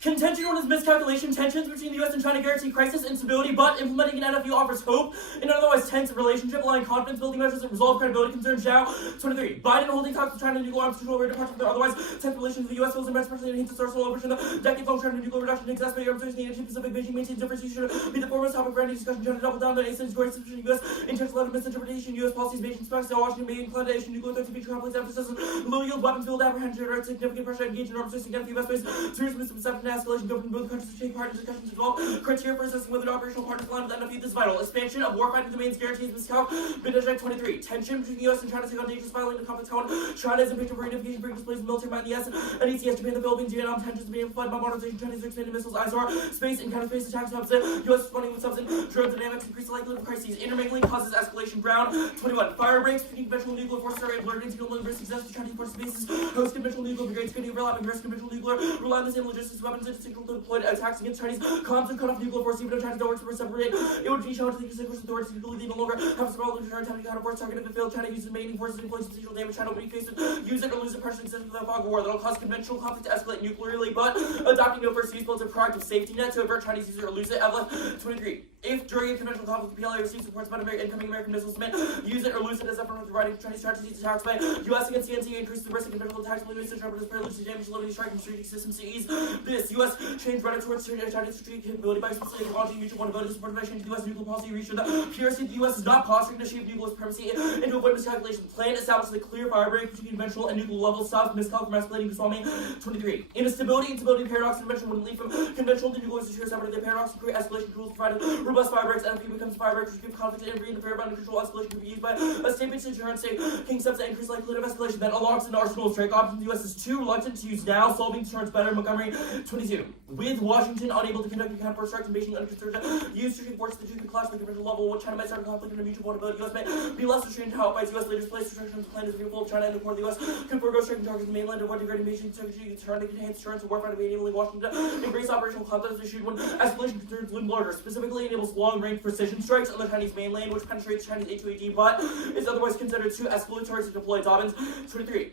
Contention known as miscalculation. Tensions between the U.S. and China guarantee crisis and stability, but implementing an NFU offers hope in an otherwise tense relationship, allowing confidence-building measures that resolve credibility concerns. Zhao, 23. Biden holding talks with China and nuclear arms control rate departure from their otherwise tense relations with the U.S. feels especially enhance its arsenal over the decades-long trend of nuclear reduction and exacerbate arms race in the Asia-Pacific. Beijing maintains difference should be the foremost topic for any discussion. China double down on asymmetries, growing suspicion of U.S. intentional misinterpretation. U.S. policies, Beijing specs, Washington may incline to Asian nuclear threats to future conflicts, emphasis on low-yield weapons field apprehension, generate significant pressure to engage in arms race against the U.S. based serious misconception and escalation go from both countries to take part in discussions to develop criteria for assessing whether operational partners align with NFU. This vital expansion of warfighting domains guarantees miscalc. Brendon, 23. Tension between the U.S. and China take on dangerous violating the conflict tone. China is impatient for reunification, bring displays of military might in the S and ECS, Japan, the Philippines, Vietnam. Tensions being amplified by modernization. Chinese expanding missiles, ISR, space and counter-space attacks, opposite. U.S. responding with substance, drone dynamics, increase the likelihood of crises. Intermingling causes escalation. Brown, 21. Fire breaks between conventional nuclear forces are alerting to military success with Chinese forces bases. Host conventional nuclear brigades creating overlapping risk. Conventional nuclear rely on the same logistics, weapons, and signal deployed attacks against Chinese comms and cut off nuclear force. Even though China's networks were separated, it would be challenging to think authorities to believe they no longer have a small deterrent having counter force target. If it failed, China uses remaining forces to inflict substantial damage. China will be faced with use it or lose it pressure success with a fog of war that will cause conventional conflict to escalate nuclearly, but adopting no first use builds a proactive safety net to avert Chinese use it or lose it. Evelyn, 23. If during a conventional conflict the PLA receives reports about incoming American missiles meant use it or lose it as effort providing Chinese strategies attacks by U.S. against the NCA increases the risk of conventional attacks by U.S. interpreters prelude to damage limiting striking strategic systems to ease this. U.S. changed rhetoric towards Chinese strategic capability by specifically launching mutual vulnerability supported by changing the U.S. nuclear policy reaching the PRC. The U.S. is not posturing to shape nuclear supremacy and to avoid miscalculation. The plan establishes a clear fire break between conventional and nuclear levels, stops miscal from escalating to Swami. 23. Instability and stability paradox conventional wouldn't lead from conventional to nuclear secure separate. The paradox and create escalation tools provided robust fire breaks. NFP becomes fire break, which give conflict and free in the fair bound control escalation can be used by a state-based deterrent state. King steps to increase likelihood of escalation, then unlocks an arsenal of strike options the U.S. is too reluctant to use now, solving deterrents better. Montgomery, 22. With Washington unable to conduct a counter strikes and Beijing unconcerned use strategic forces the two could clash with the conventional level, what China might start a conflict in a mutual vulnerability. U.S. may be less restrained how it fights. U.S. leaders place restrictions plan is viewable of China and the core of the U.S. can forego striking targets in the mainland and what degrading Beijing strategy deterrent to enhance deterrence and warfighting enabling Washington to embrace operational conflicts issued when escalation concerns loom larger. Specifically enables long-range precision strikes on the Chinese mainland, which penetrates Chinese A2AD, but is otherwise considered too escalatory to deploy. Dobbins, 23.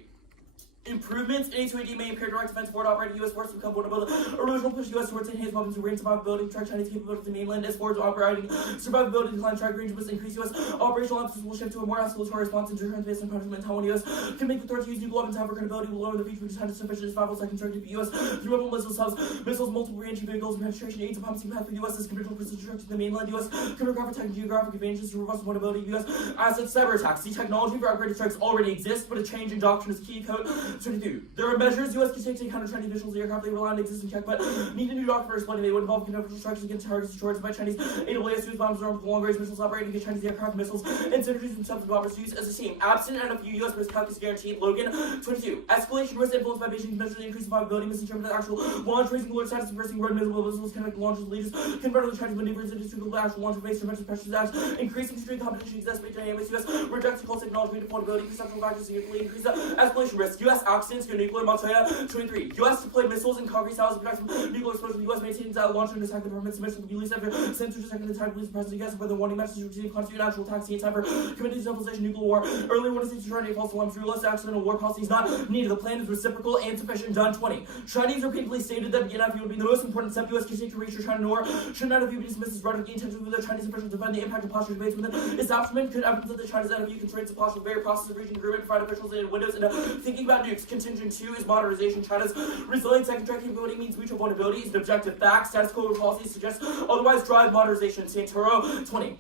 Improvements in A2AD may impair direct defense forward operating U.S. forces become vulnerable. Original push U.S. towards enhanced weapons to range survivability, track Chinese capabilities in the mainland as forwards operating survivability decline, track range must increase U.S. operational emphasis will shift to a more escalatory response and deterrence based on punishment. Taiwan U.S. can make the threat to use nuclear weapons to have credibility will lower the reach which is sufficient survival second target to U.S. through rebel missiles, missiles, multiple range vehicles, and penetration aids diplomacy path for U.S. as conventional precision directed to the mainland. U.S. can recover tech and geographic advantages to robust vulnerability. U.S. assets, cyber attacks. The technology for upgraded strikes already exists, but a change in doctrine is key. Code 22. There are measures U.S. can take to counter Chinese missiles aircraft. They rely on existing tech, but need a new doctrine for exploiting. They would involve conventional strikes against targets destroyed by Chinese AWS use bombs armed with long-range missiles operating against Chinese aircraft missiles and synergies and substance bombers used as a team. Absent and a few U.S. miscalc is guaranteed. Logan, 22. Escalation risk influenced by Beijing conventionally increased survivability, misinterpreted actual launch, raising alert status, reversing road missiles, connecting launches, leaders, converting the Chinese maneuvers into suitable actual launch based prevention pressures acts, increasing street competition, exacerbate dynamics. U.S. rejects cult technology and affordability, perceptual factors significantly increase the escalation risk. U.S. accidents, nuclear, Montoya, 23. U.S. deployed missiles in concrete styles to protect from nuclear explosion. The U.S. maintains that launch and attack the permits mission to be released after sensors detecting the attack police president against whether warning messages receiving constitute actual attacks in time for committing civilization nuclear war. Earlier warning states to false alarms, ruleless accidental war policy is not needed. The plan is reciprocal and sufficient. Done. 20. Chinese repeatedly stated that the NFU would be the most important step U.S. can take to reach your China war. Should NFU be dismissed as rhetoric, the intention with the Chinese officials defend the impact of posture debates within establishment could evidence that the China's NFU constrains the posture of very process of reaching agreement to find officials in windows into thinking about nukes. Contingent 2 is modernization. China's resilient second track capability means mutual vulnerability is an objective fact. Status quo policy suggests otherwise drive modernization. Santoro, 20.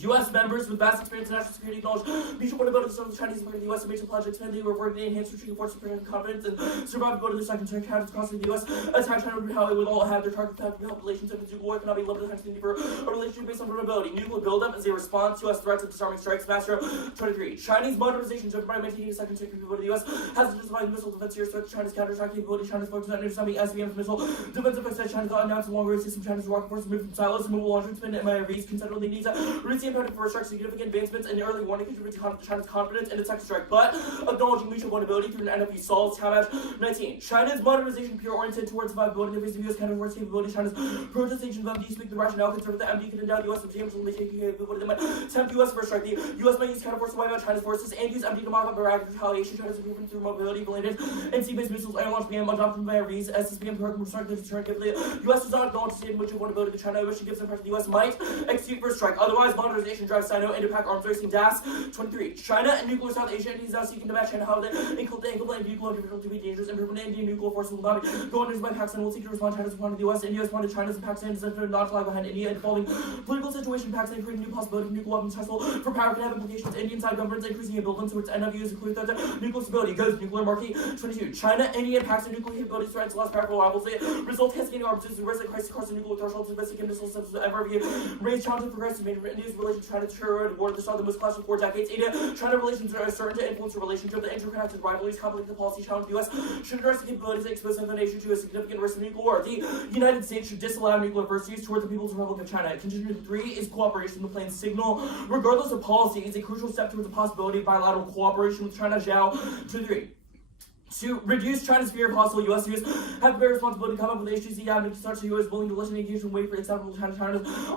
U.S. members with vast experience in national security acknowledge mutual vulnerability to the Chinese and the U.S. major projects mainly were working to enhance retreating forces, protect confidence, and survivability of the second turn counters costing the U.S. attack China would be how it would all have their target populations of nuclear war cannot be limited to the need for a relationship based on vulnerability. Nuclear buildup is a response to U.S. threats of disarming strikes. Master 23. Chinese modernization driven by maintaining a second turn capability. The U.S. has justified missile defense here threats to China's counterattack capability. China's focus on intercepting SBM's missile defensive extent. China's announced a long-range system. China's rocket forces move from silos to mobile launch and spin MIRVs. Considerably needs a routine previously impacted first strike significant advancements and early warning contributed to China's confidence in its second strike, but acknowledging mutual vulnerability through an NFU Sol's Town 19. China's modernization pure oriented towards survivability of the U.S. counterforce capability. China's protestation of MD speak the rationale concerned with the MD could endow the U.S. with James will taking capability that might tempt U.S. first strike. The U.S. might use counterforce to wipe out China's forces and use MD to mock up Iraq retaliation. China's improvement through mobility related and sea-based missiles air launch began adopted by Rees as this began program strike the deterrent capability. The U.S. does not acknowledge the state of mutual vulnerability to China, which gives the impression the U.S. might execute first strike. Otherwise, modernization drives Sino into pack arms racing DAS 23. China and nuclear South Asia entities now seeking to match China. However, the ankle and nuclear difficult to be dangerous and proven Indian nuclear force will not go under by Pakistan will seek to respond China's response to the U.S. India responded to China's and Pakistan decided not to lag behind India and following political situation. Pakistan creating new possibility of nuclear weapons tussle for power can have implications. Indian side governments increasing ability towards NWs include threat to nuclear stability. Goes nuclear marquee 22. China, India, and Pakistan nuclear capabilities threats less powerful rivals. Result cascading arms is the risk of crisis across the nuclear threshold to basic and missile systems ever view. Raise challenges for crisis major India's relations to China terror war the start of the most clash of 4 decades. India-China relations are certain to influence the relationship. The interconnected rivalries complicate the policy challenge. The U.S. should address the capabilities that expose the nation to a significant risk of nuclear war. The United States should disallow nuclear first use toward the People's Republic of China. Condition 3 is cooperation. The plan signal, regardless of policy, is a crucial step towards the possibility of bilateral cooperation with China. Zhao 2-3. To reduce China's fear of hostile U.S. use, have the responsibility to come up with issues the to start the U.S. willing to listen, engage, and wait for acceptable China's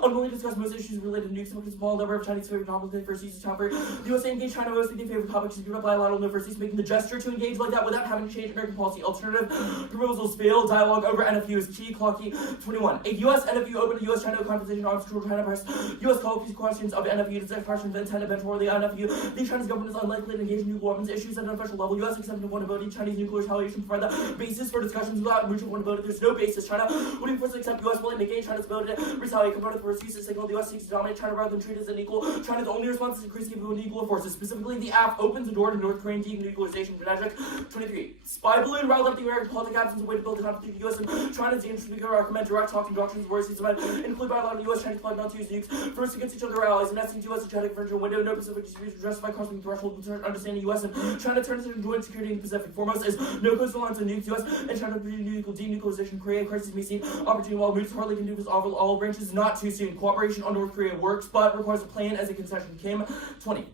unwilling to discuss most issues related to nukes, focus upon the number of Chinese favorite topics in the first use of the U.S. engage China most speaking favorite topics to give up bilateral no first use, making the gesture to engage like that without having to change American policy. Alternative proposals fail. Dialogue over NFU is key. Clocky 21. A U.S. NFU open to U.S.-China conversation arms control China press. U.S. call these questions of NFU to expression of intent eventually the NFU. The Chinese government is unlikely to engage in nuclear weapons issues at an official level. U.S. accepting vulnerability. Chinese nuclear retaliation provide the basis for discussions without mutual vulnerability. There's no basis. China would be forced to accept U.S. willing to gain China's ability to retaliate component for its use to signal the U.S. seeks to dominate China rather than treat it as an equal. China's only response is increasing capability of nuclear forces. Specifically, the app opens the door to North Korean denuclearization. Magic 23. Spy balloon riled up the American politic absence of way to build a conflict between the U.S. and China's aims to recommend direct talking doctrines of words include by allowing U.S. Chinese flag not to use nukes first against each other allies and asking U.S. to try to converge a window no Pacific disputes to justify crossing the threshold concern understanding U.S. and China turns into joint security in the Pacific. Foremost is no coastal lines and nukes. U.S. and China denuclearization Korea crisis may seem opportunity while moves hardly can do this all branches not too soon. Cooperation on North Korea works but requires a plan as a concession. Kim 20.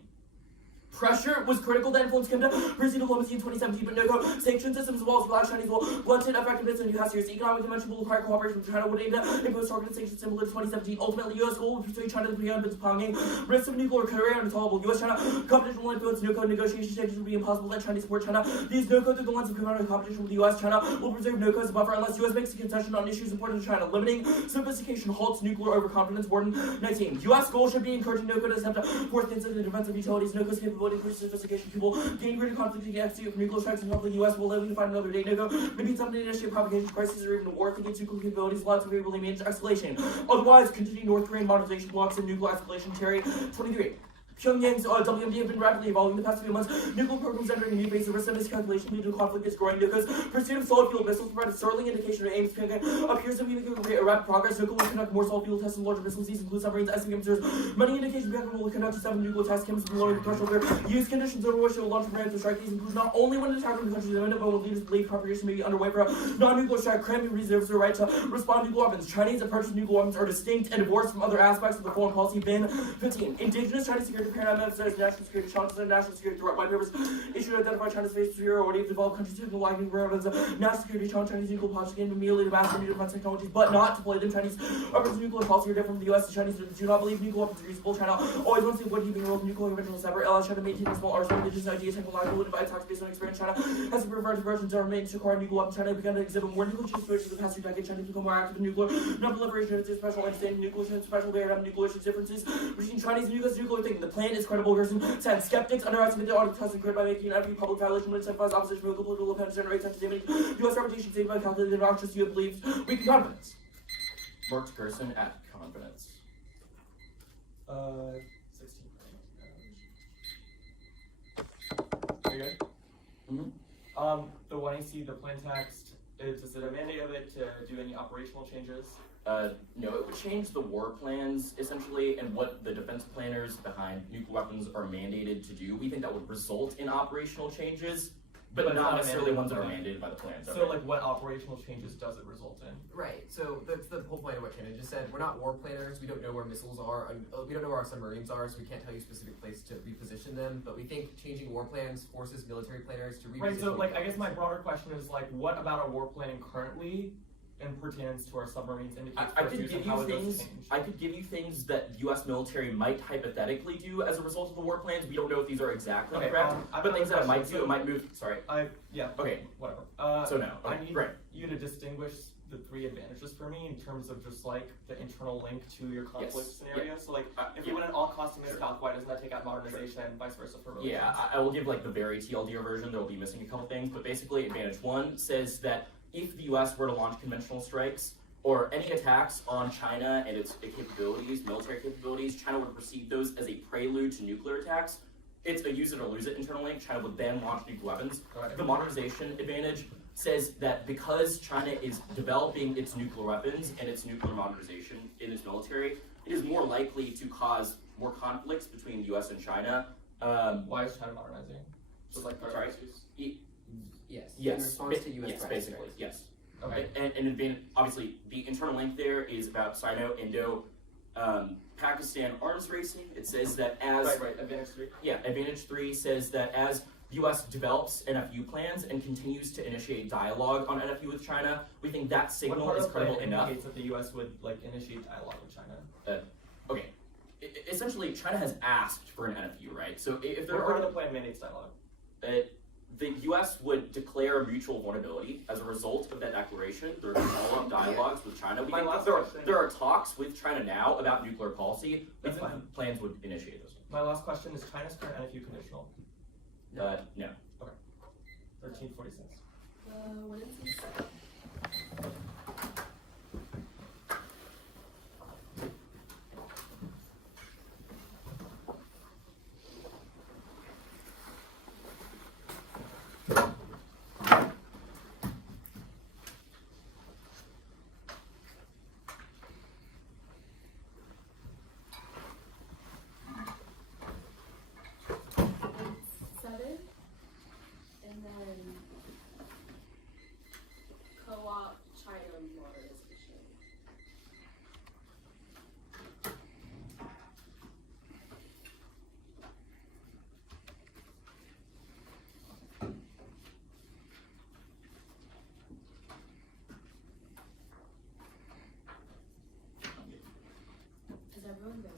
Pressure was critical to influence Kim to pursue diplomacy in 2017, but no sanction systems as well as relax Chinese will blunted effectiveness and U.S. economic dimension will require cooperation with China would aim to impose targeted sanctions similar to 2017. Ultimately, U.S. goal would persuade China to preempt its Pyongyang. Risks of nuclear Korea are intolerable. U.S.-China competition will influence no-code negotiation sanctions would be impossible. Let Chinese support China. These no-code through the lens of competition with the U.S. China will preserve no-code as a buffer unless U.S. makes a concession on issues important to China. Limiting sophistication halts nuclear overconfidence. Warden 19. U.S. goal should be encouraging no-code to accept fourth consistent defensive utilities. No-code's capability increases sophistication. People gain greater conflict against execute from nuclear strikes and conflict. The U.S. will live to find another day. No-go. Maybe something to initiate provocation crises or even a war against nuclear capabilities. Lots of favorably managed escalation. Otherwise, continue North Korean modernization blocks and nuclear escalation. Terry 23. Pyongyang's WMD have been rapidly evolving the past few months. Nuclear programs entering a new phase. The risk of miscalculation due to conflict is growing. Nuclear's pursuit of solid fuel missiles provides a startling indication of aims. Pyongyang appears to be making rapid progress. Nuclear will conduct more solid fuel tests and larger missiles. These include submarines, SCMs. Many indications Pyongyang will conduct 7 nuclear test camps below the threshold where use conditions over which it will launch programs to strike. These include not only when attacking the country's limit, but will lead to believe preparation may be underway for a non-nuclear strike. Kremlin reserves the right to respond to nuclear weapons. Chinese approaches to nuclear weapons are distinct and divorced from other aspects of the foreign policy. Bin 15. Indigenous Chinese security paradigm emphasizes national security challenges and national security threat. White papers issued to identify China's face superiority of developed countries to lagging as a national security challenge. Chinese nuclear policy can immediately to master new defense technologies, but not to play them. Chinese weapons nuclear policy are different from the U.S. The Chinese do not believe nuclear weapons are usable. China always wants to avoid keeping the world nuclear conventional separate. Allows China to maintain a small arsenal of indigenous ideas, technological and attacks based on experience. China has to prefer versions that remain to acquire nuclear weapons. China began to exhibit more nuclear situations in the past 2 decades. China has become more active in nuclear non-proliferation. It's a special understanding nuclear special layer of nuclear differences between Chinese and U.S. nuclear thinking. The plan is credible. Version 10. Skeptics underestimate the art of testing by making every public violation when incentivize opposition to political opponents generate such damage. U.S. reputation saved by calculated obnoxious you believe weak confidence. Marked person at confidence. 16. Are you good? Mm-hmm. The one I see the plan text, does it a mandate of it to do any operational changes? No, it would change the war plans, essentially, and what the defense planners behind nuclear weapons are mandated to do. We think that would result in operational changes, but it's not a necessarily mandated ones that are plan. mandated by the plans. So like what operational changes does it result in? Right, so that's the whole point of what Shannon just said. We're not war planners, we don't know where missiles are, we don't know where our submarines are, so we can't tell you a specific place to reposition them, but we think changing war plans forces military planners to reposition. Right, so like I guess my broader question is like what about our war planning currently and pertains to our submarines indicates I for could use give and how you it does things. change? I could give you things that U.S. military might hypothetically do as a result of the war plans. We don't know if these are exactly Okay, correct, I've but got things a that it might question. do. It might move. Sorry. Yeah. Okay. Whatever. So no. I Okay, need right. you to distinguish the three advantages for me in terms of just like the internal link to your conflict Yes. scenario. So like if we want an all cost to miss South, why doesn't that take out modernization and vice versa for relations? Yeah, I will give like the very TLDR version. There will be missing a couple things, but basically, advantage one says that if the U.S. were to launch conventional strikes or any attacks on China and its capabilities, military capabilities, China would perceive those as a prelude to nuclear attacks. It's a use it or lose it internal link. China would then launch nuclear weapons. Right. The modernization advantage says that because China is developing its nuclear weapons and its nuclear modernization in its military, it is more likely to cause more conflicts between the U.S. and China. Why is China modernizing? So like Sorry? Yes. Yes. In response to U.S. yes, private basically, strikes. yes. Okay. And advantage, obviously, the internal link there is about Sino-Indo Pakistan arms racing. It says that as Right, advantage 3. yeah, advantage 3 says that as the U.S. develops NFU plans and continues to initiate dialogue on NFU with China, we think that signal is credible enough. Indicates that the U.S. would like initiate dialogue with China. Okay, essentially, China has asked for an NFU, right? So if there What part are of the plan mandates dialogue? the U.S. would declare mutual vulnerability as a result of that declaration. There would be follow-up dialogues with China. We My think last that question- there are talks with China now about nuclear policy. We That's think fine. plans would initiate those. My last question is China's current NFU conditional? No. 1346. What is this? It's 7, and then co-op China modernization. Is everyone good?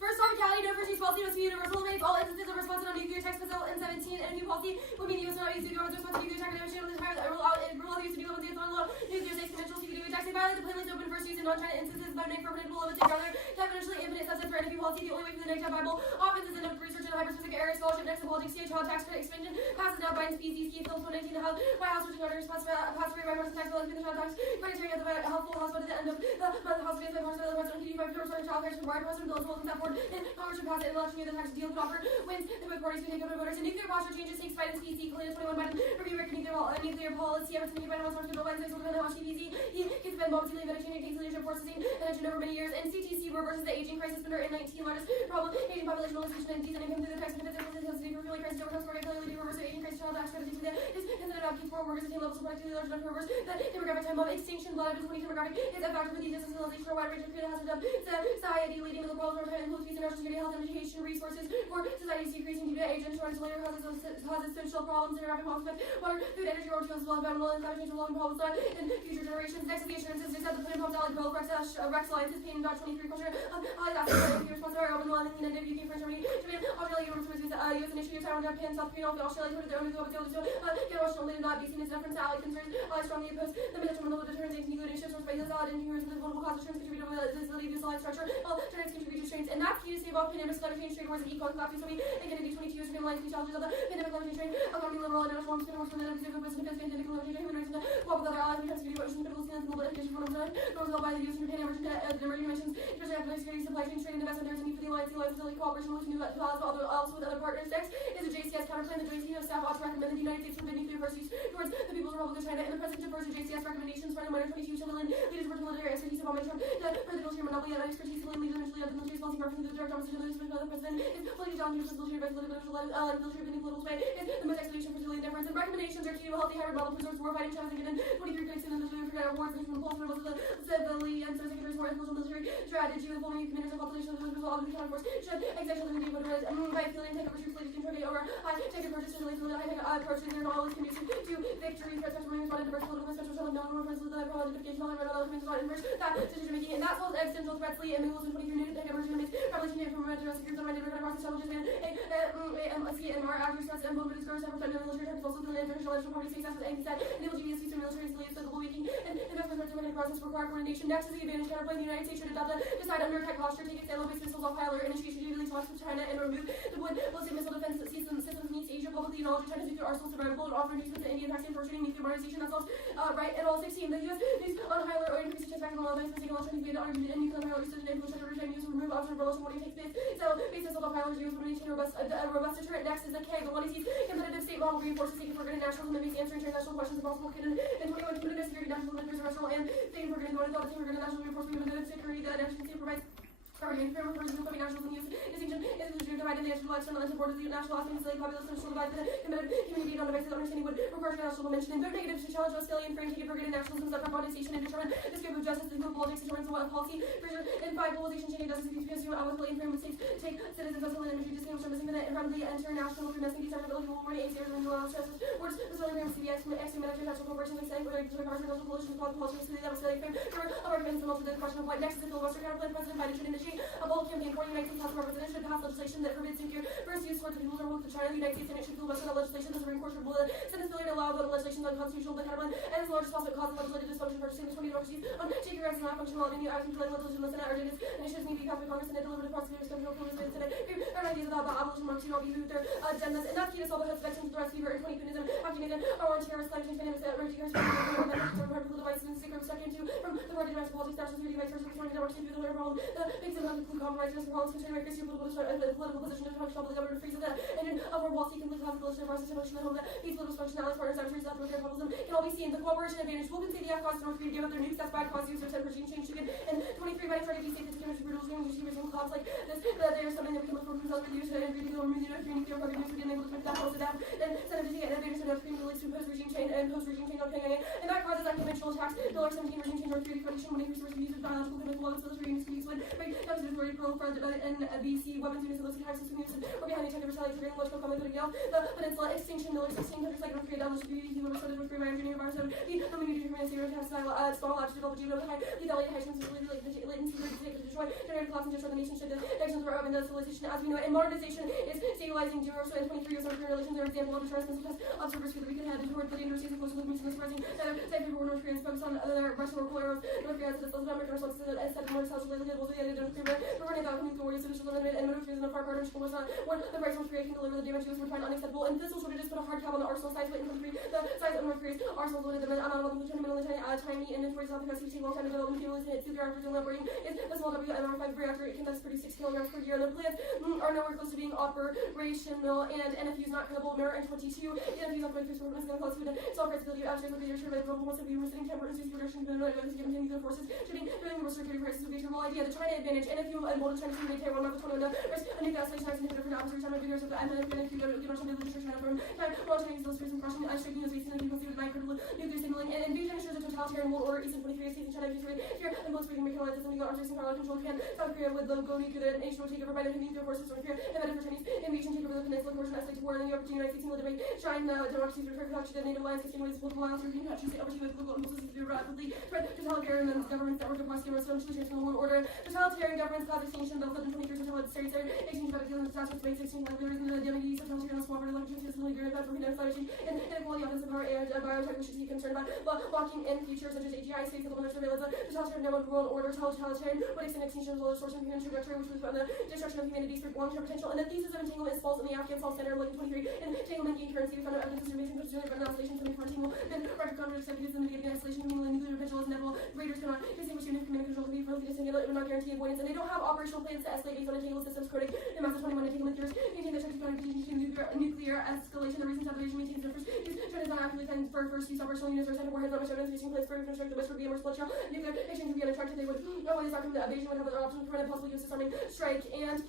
First off, Cali University's policy must be universal, remains all instances of response to nuclear attacks specified in 17, and new policy will mean the U.S. will not use nuclear weapons to respond to nuclear attack, negotiate with the entire rule out use of nuclear weapons against non-law nuclear states conventional CPW attacks. They violate the plainly open first use in non-China instances by an formidable limits and rather definitionally infinite subsets for NFU policy. The only way for the negative Bible offense is in research in a hyper-specific area scholarship next to politics, CHL tax credit expansion passes down Biden's PCC films 119 the White House switching order response to pass free bipartisan tax bill and the child tax criteria of the helpful House vote at the end of the month. The House advanced by partisan the President PDP 5% child care required President bill is holding that forward and Congress should pass it in election year. The tax deal could offer wins the both parties can take over voters and nuclear posture changes takes Biden's PC Kalina 21 Biden review record nuclear policy ever to meet Biden House Bill Wednesday so the House PCC he can spend momentarily better changing takes leadership for sustained attention over many years and CTC reverses the aging crisis under in 19 largest problem aging population malnutrition and decent income through the tax benefits and subsidy for fueling crisis over house clearly leading reverse of aging crisis child tax credit to the is considered advocates for workers attain levels of productivity large enough to reverse the demographic time of extinction blood of 20 demographic is a factor for the decentralization or wide range of creative hazard of society leading to the world for includes peace and national security health and education resources for society's decreasing due to age insurance later causes social problems demographic conflict water food energy raw materials flow environmental and climate change along problems in future generations next to the assurances they said the plan pumps allied growth Rex Alliance is paying .23 question allied asking for response to our open law in the UK France Germany Japan Australia Europe US and Asia Taiwan Japan South Korea Australia put their own global deals can Washington not be seen as different to allied concerns allied strongly oppose the detrimental deterrence and nuclear nations sourced by this allied inherent and political cause assurance contribute to the disability of this allied structure alternatives contribute to strains and that's key to save off pandemic climate change trade wars and equal copies so we and Kennedy 22 years from alliance challenges of the pandemic climate change trade economy liberal and national forms of the Pacific Pacific pandemic climate change human rights and what with other allies we have security questions critical skills and global education for norms held by the U.S. and Japan emerging missions especially after security supply chain trade and investment there is a need for the alliance facility cooperation with new also with other partners next is a JCS counterplan the joint team of staff ought to recommend the United States forbid nuclear forces towards the People's Republic of China and the President defers to JCS recommendations running minor 22 to leaders working military expertise of by Trump for the military monopoly and expertise to lead eventually the military policy reference to the direct opposition of the president is fully challenging for military by political military in political way is the most explanation for civilian difference and recommendations are key to a healthy hybrid model preserves war fighting challenging and 23 critics in the military forget awards and from the pulse of the civilian so secondary war influential military strategy with forming commanders and population of the resolve of the counter force should exactly the media would by feeling take over troops leaders control over high tech approaches to the high tech approaches they're not always conducive to victory threats from responding to diverse political special shall have no reference with the identification of the community not inverse that decision making and that's all existential threats lead and moves in 23 new tech emerging limits revolutionary from domestic groups and identified across the challenges and CMR actors threats and both discourse and protect military types also the international property success with anti-set enable genius feature military resilience the global weakening and investment threats and process require coordination next is the advantage counterplay the United States should adopt a decide under attack posture take its sail-based missiles off high alert initiate strategically launch from China and remove the wood ballistic missile defense systems needs Asia publicly acknowledge China's nuclear arsenal survivable and offer inducements to India Pakistan for training nuclear modernization that's all right and all 16 the U.S. needs on high alert or increase the chest back from all events missing all Chinese made honor and nuclear high alert decision and China return use remove option for what takes place so based on high alert use maintain a robust deterrent next is the K the one is competitive state model reinforces seeking for good nationalism and makes answering international questions impossible and 21 committed security national and international and thinking for good and thought for good national reinforcement of security the national state provides Targeting framework for the national use distinction is the divided national external and borders the national aspects of the population national divide the committed community on devices understanding would require national mention and third negative to challenge Australian frame take it for good nationalism that privatization and determine the scope of justice the global politics determines what policy pressure and five globalization changing justice because you always play in frame states take citizens vessel and imagery distinguish from missing the from the international domestic desirability will warn ACRs and allow stresses words the Australian frame CBX extreme international corporations like saying whether it's powers national coalitions politics to the Australian frame for arguments and also the question of what next is the filibuster counterplay president Biden should initiate a bold campaign for the United States House of Representatives should pass legislation that forbids nuclear first use towards the people's armed with China. The United States Senate should filibuster that legislation. The Supreme Court should rule that Senate's failure to allow vote on legislation unconstitutional, but Catalan and as the largest possible cause of legislative dysfunction purchasing the 20 democracies on taking rights and not functional and new actions related legislation in the Senate urgent initiatives need to be passed by Congress and delivered to prosecutors federal police in the Senate. Our ideas about abolition marks not be their agendas and that's key to solve the host vexing threats fever and 20 feminism Afghanistan our terrorist climate change pandemics that refugee crisis political devices and secret stuck into from the party domestic politics national security vice versa returning networks into the problem the big symptoms include compromise for problems concerning race political position to function the government freezes that and in upward wall seeking the classification of process to function at home that these political functionalities partners actors that repair populism can all be seen the cooperation advantage will concede the cost to North Korea to give up their nukes that's bad cause use their regime change to get and 23 by trying to be safe to counter brutal streams you see resume clubs like this that there is something that we can look for themselves with you to agree to go remove the nuclear program news we didn't able to make that close to that then send it to get advantage to North Korea release to post regime change and post regime change on Pyongyang and that causes unconventional attacks $17 regime change North Korea condition when increased use of biological chemical weapons military industries would break down to the authority pro for and BC weapons units and those attacks system uses or behind the technical retaliatory and logical comment putting out the peninsula extinction military 16 countries like North Korea down the street he will respond to North Korea engineering virus the community determined zero test small labs develop geo high lethality high sensitivity latency to destroy generate collapse and destroy the nation should the actions were open the civilization as we know it and modernization is stabilizing doing so in 23 years North Korean relations are example of deterrence missile test observers feel that we can head toward the dangerous season close to the means and surprising side people North Koreans focus on other Russian orbital arrows North Korea has this American response to the S7 more south related to the end of the preventing that nuclear warriors initial limited and North Korea is in a far part of was not when the price North Korea can deliver the damage to us would find unacceptable and this will sort of just put a hard cap on the arsenal size but in 23 the size of North Korea's arsenal is limited the amount of weapons tiny inventories not because it takes a long time to develop and accumulate its nuclear reactors and operating is the small WMR5 reactor it can thus produce 6 kilograms per year and the plants are nowhere close to being operational and NFU is not credible mirror and 22 NFU is not going through is going to close to the self-credibility of abstract with the assured by the global must be resisting temperate and production given nuclear forces shipping during the security crisis would be a terrible idea the China advantage NFU and molten China to maintain one of the 21 risk a nuclear escalation has inhibited for opposite time of vigorous of the NFU give us something to China from time while Chinese illustrates and crushing shaking the space and people see with critical nuclear signaling and invasion ensures a totalitarian world order east and 23 states in China here and most freaking regional alliances and nuclear arms and power control can South Korea with the go nuclear nation will take over by the nuclear forces North Korea and better for Chinese invasion take over the peninsula course and escalate to war and the opportunity United States will debate China democracy for country the NATO alliance continues political alliance European countries the opportunity with global impulses to rapidly spread totalitarian governments that work across the Euro essentially transform the world order totalitarian governments cause extinction they'll flip in 23 total states are exchange about dealing with disasters space 16 like there is the DMD totalitarian small border electricity is really good for establishing and inequality offensive power and biotech we should be concerned about locking in features such as AGI states of the surveillance totalitarian network world order totalitarian would extend extinction as well as source of human trajectory which was found the destruction of humanity's long-term potential and the thesis of entanglement is false in the Afghan South Center looking 23 entanglement gain currency we found out evidence of amazing concerns about annihilation 2014 will then record contract executives and mitigating isolation meaning nuclear potential is inevitable raiders cannot distinguish unit command and control can be fully distinguished it would not guarantee avoidance and they don't have operational plans to escalate based on entangled systems coding in massive 21 entanglement theories maintain the technical nuclear escalation the recent separation maintains their first use China is not actively planning for first use operational units or second warheads not much evidence facing plans for construct the West would be a more bloodshot nuclear exchange would be unattractive they would no way is not evasion would have other options to prevent a possible use of disarming strike, and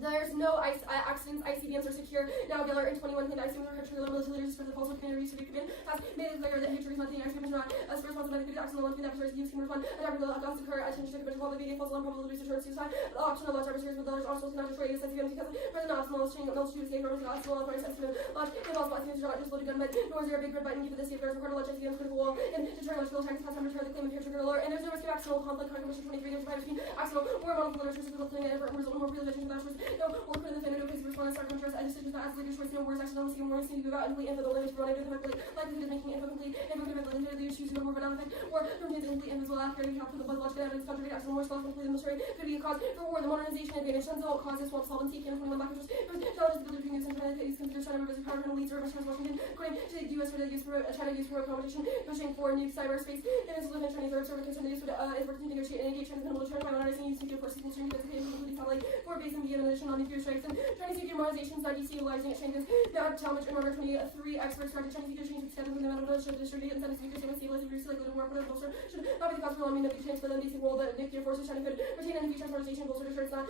there's no accidents. ICBMs are secure. Now, Geller in 21 pinned ICBMs are trigger military leaders for the possible community research command has made it clear that hatred is not the ICBMs are not as responsible for the accident launch that episodes use scheme respond. Attack will not occur. Attention to the probably being false alarm probably research towards suicide. The option of launch adversaries with dollars also cannot destroy US ICBMs because present optional chain of military escape from the optional authorities ICBM launch impossible ICBMs are not just loaded gun but nor is there a big red button given the safeguards required to launch ICBMs critical wall and deterring electrical attacks past time return the claim of trigger alert. And there's no risk of accidental conflict. Commission 23 there's a between accidental war model for leaders resulting in result in more real attention to no or put in the no case response our contrast and decisions that as leaders choice no words accidental scheme warnings need to be about incomplete info the limit to run into the likelihood of making info complete info into the issues no more but effect or contains incomplete info will after account for the biological evidence contrary accidental war sloth complete military could be a cause for war the modernization advantage turns out causes swamp solvency can 21 black interest challenges the ability between US and China is considered China members of power and leads urban Washington according to the US for the use for China use for competition pushing for new cyberspace and its living Chinese observer concern the use for is working to negotiate and engage China's minimal return by modernizing use nuclear forces and including satellite for base and via addition on nuclear strikes and Chinese nuclear modernizations that DC utilizing it changes now challenge in order 23 experts directed Chinese nuclear changes together with the amount of should distribute and send nuclear statements stabilize and recycle the war for the bolster should not be the cause for alarming that the change for the DC world that nuclear forces China could retain and future modernization bolster destroys not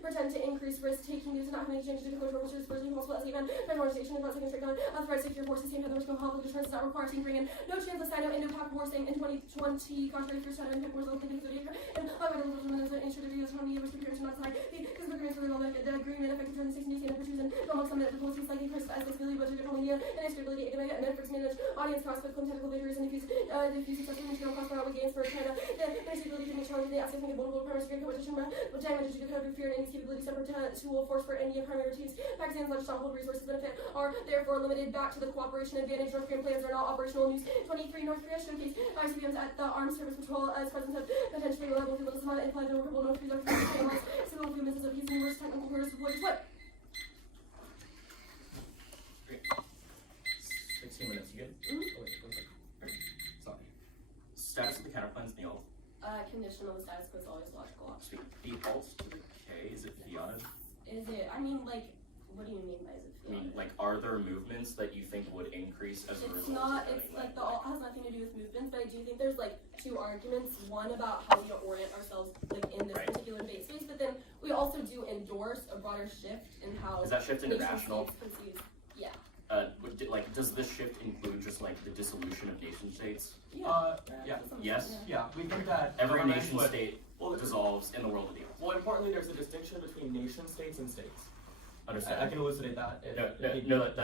pretend to increase risk taking news and not having changes to closure which is virtually impossible as even modernization is not taking straight on authorized secure forces same time the risk of conflict deterrence does not require team bring in no chance of Sino Indo-Pak war saying in 2020 contrary to China and wars looking into the danger and other than the ensure the videos from the preparation not side because the agreements really well the agreement affected during the 16 DC and the and among some of the policies likely Chris as disability but different media and stability and Netflix manage audience costs with technical victories and diffuse successful material costs for outweigh gains for China the stability to make challenge the access and vulnerable primary security competition with damage to the fear and any capability separate tool force for any primary teams Pakistan's large stronghold resources benefit are therefore limited back to the cooperation advantage North Korean plans are not operational news 23 North Korea showcase ICBMs at the Armed Service Patrol as presence of potentially reliable fuel is not implied in workable North Korea's civil fuel missiles of peace and numerous technical quarters deployed what 16 minutes, you good? Mm-hmm. Oh, wait, 1 second. Sorry. Status of the counterplans, Neil. Condition of the status quo is always logical option. Default to the K, is it fiat? Is it? I mean, like, what do you mean by is it? I mean, like, are there movements that you think would increase as a result? It's not. It's like the all has nothing to do with movements, but I do think there's like two arguments. One about how we orient ourselves like in this particular base space, but then we also do endorse a broader shift in how. Is that shift international? Yeah. Like, does this shift include just like the dissolution of nation states? Yeah. Yes. Yeah, we think that Every nation state dissolves in the world of deals. Well, importantly, there's a distinction between nation states and states. Understand? I can elucidate that.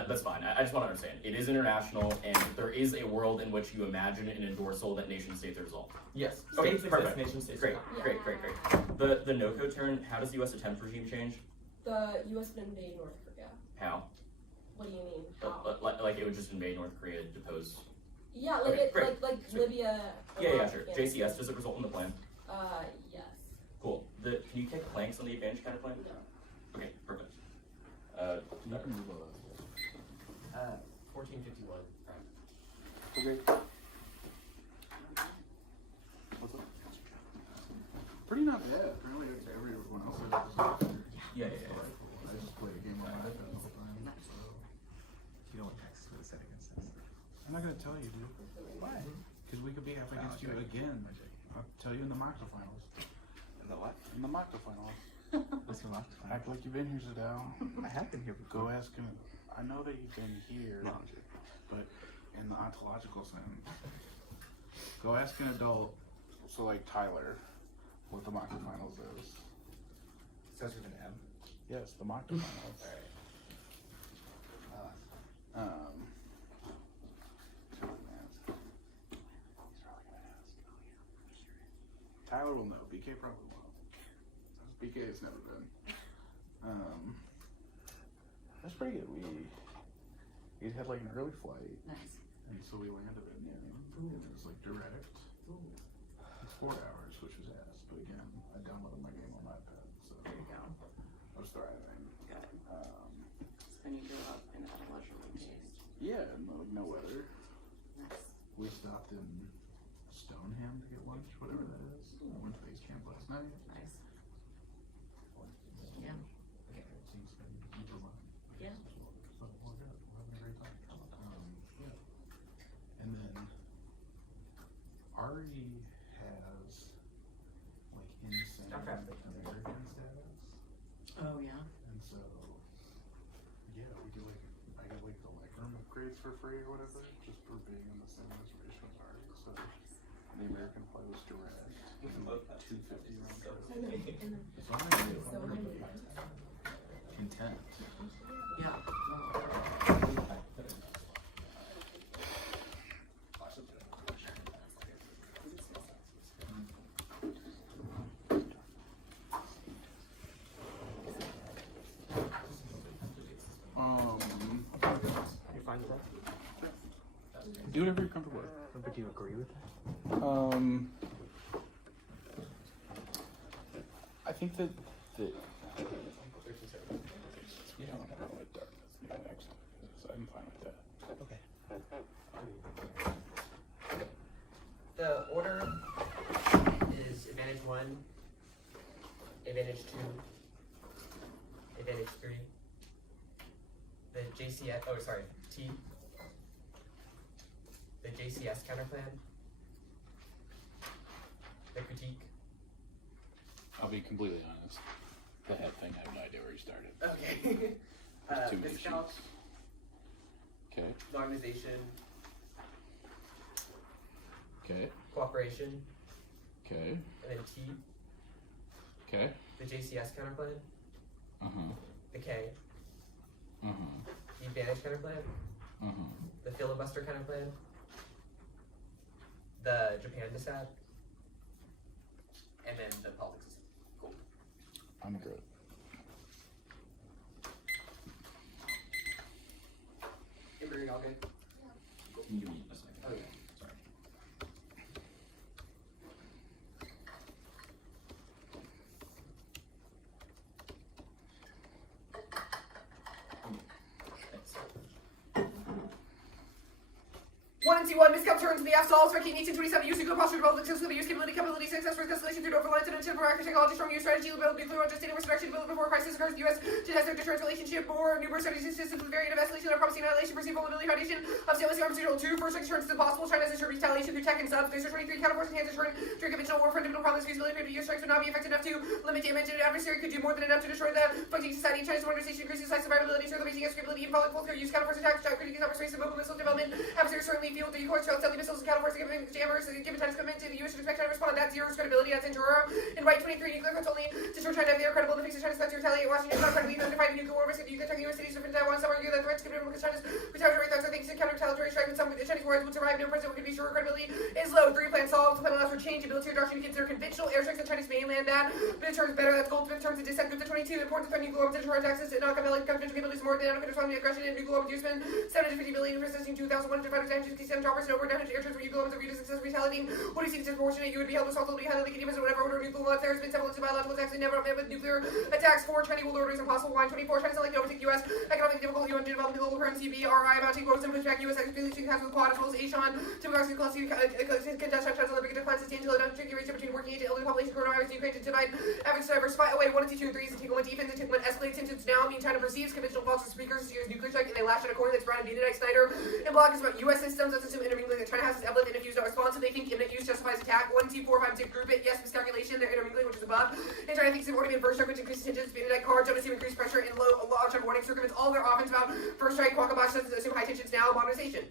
That's fine. I just want to understand. It is international, and there is a world in which you imagine an endorsal that nation states are dissolved. Yes. Okay, States perfect. exist, nation states Great, do not. great. The no-code turn. How does the U.S. attempt regime change? The U.S. would invade North Korea. How? What do you mean? How? Like it would just invade North Korea, depose. Yeah, like Okay, it, great. like Sweet. Libya. Yeah, Iraq, sure. Afghanistan. JCS, does it result in the plan? Yes. Cool. Can you kick planks on the advantage counter plan? No. Okay, perfect. 1451. Okay. What's up? Pretty not bad. Apparently, everyone else said it was Yeah. I just played a game on my iPad the whole time. So. You don't want Texas to set against us. I'm not gonna tell you, dude. Why? Because we could be up against you again. I'll tell you in the quarterfinals. In the what? In the quarterfinals. What's your last Act like you've been here, Zadal. I have been here before. Go ask him. I know that you've been here, No, I'm joking. but in the ontological sense, go ask an adult. So like Tyler, what the quarterfinals is. Starts with an M. Yes, the quarterfinals. Alright. Tyler will know. BK probably won't. BK has never been. That's pretty good. We had like an early flight. Nice. And so we landed at noon. And it was like direct. It's 4 hours, which was ass. But again, I downloaded my game on my iPad, so There you go. I was thriving. Got it. Then you go up and at a leisurely pace. Yeah, no weather. Nice. We stopped in Stoneham to get lunch, whatever that is. I went to base camp last night. Nice. Yeah. Seems to be super fun. Yeah. So we're good. We're having a great time. Yeah. And then Ari has like so yeah, we get like I get like the legroom upgrades for free or whatever, just for being in the same reservation as Art. So the American flight was direct. $250 round trip. Content. Yeah. You're fine with that? Do whatever you're comfortable with. But do you agree with that? I think that we don't know what Dartmouth next is. I'm fine with that. Okay. The order is advantage 1, advantage 2, advantage 3. The JCS, T. The JCS counterplan. The critique. I'll be completely honest. The head thing, I have no idea where you started. Okay. There's too many Viscount, sheets. Okay. organization, Okay. cooperation, Okay. and then T. Okay. The JCS counterplan. The K. The advantage counterplan. The filibuster counterplan. The Japan dissad. And then the politics system. Cool. I'm good. Emory, all good? Can you give me a second? Oh, yeah. Sorry. Thanks. 1 and T1, miscap turn to the F stalls, ranking 1827, use good posture, develop the use capability, success for escalation through overlines and temporary technology, strong use strategy, build nuclear understanding, resurrection, build before crisis occurs, the U.S. to test their deterrence relationship, more numerous studies systems with variant of escalation, promising annihilation, perceived vulnerability, foundation of stainless arms, 2, first turns to possible, China has assured retaliation through tech and subs, there's 23 counterforce enhanced turn during conventional war, fundamental problems, feasibility to use strikes would not be effective enough to limit damage, and an adversary could do more than enough to destroy the functioning society, China's modernization increases size survivability, so the basic escapability, and following full use counterforce attacks, critiques, persuasive mobile missile development, adversaries certainly field decoys, missiles and counterforce given jammers given China's commitment to the U.S. should expect China to respond. That's zero's credibility. That's Enduro. In White 23, nuclear threats only to show China they are credible to fix China's threats to retaliate. Washington is not credible either to fight nuclear war risk of nuclear attacking U.S. cities or Taiwan. Some argue that threats could be because China's retaliatory threats are things to counter retaliatory strike, and some Chinese wars would survive. No president could be sure credibility is low. 3 plan solved. The plan allows for change. Ability to doctrine consider conventional airstrikes on Chinese mainland. That but it turns better. That's gold. It turns to dissent. Group 22. Important to threat nuclear arms and taxes. Not conventional capabilities more than adequate responding to aggression and nuclear arms use. 750 billion resisting 2,100 fighters, 967 choppers, and over 900 air troops where nuclear arms are viewed as success retaliating. What do you see disproportionate? You would be held responsible to be highly legitimate or whatever order nuclear war. There has been several biological attacks and never met with nuclear attacks. 4 Chinese world orders impossible. 24 China's like to overtake U.S. economically difficult. UN to develop the global currency. BRI mounting quotas and pushback U.S. expedition has with Quad as well as Asian to regards to contest China's Olympic declines sustained until a tricky ratio between working age and elderly population coronavirus and Ukraine to divide average to diversify away 1 and 2 and 3 and take 1 defense and take 1 escalate tensions now. I mean China perceives conventional false speakers to use nuclear strike and they lash at a coin that's Brian Benedict Snyder and blog is about U.S. systems that's assume intermingling that China has its evident and if used not response so they think imminent use justifies attack. 1, 2, 4, 5, 6 group it. Yes, miscalculation. They're intermingling, which is above. And China thinks they've already been first strike, which increases tensions. Benedict cards don't assume increased pressure and low strike warning circumvents all their offense about first strike. Quackabosh doesn't assume high tensions now. Modernization.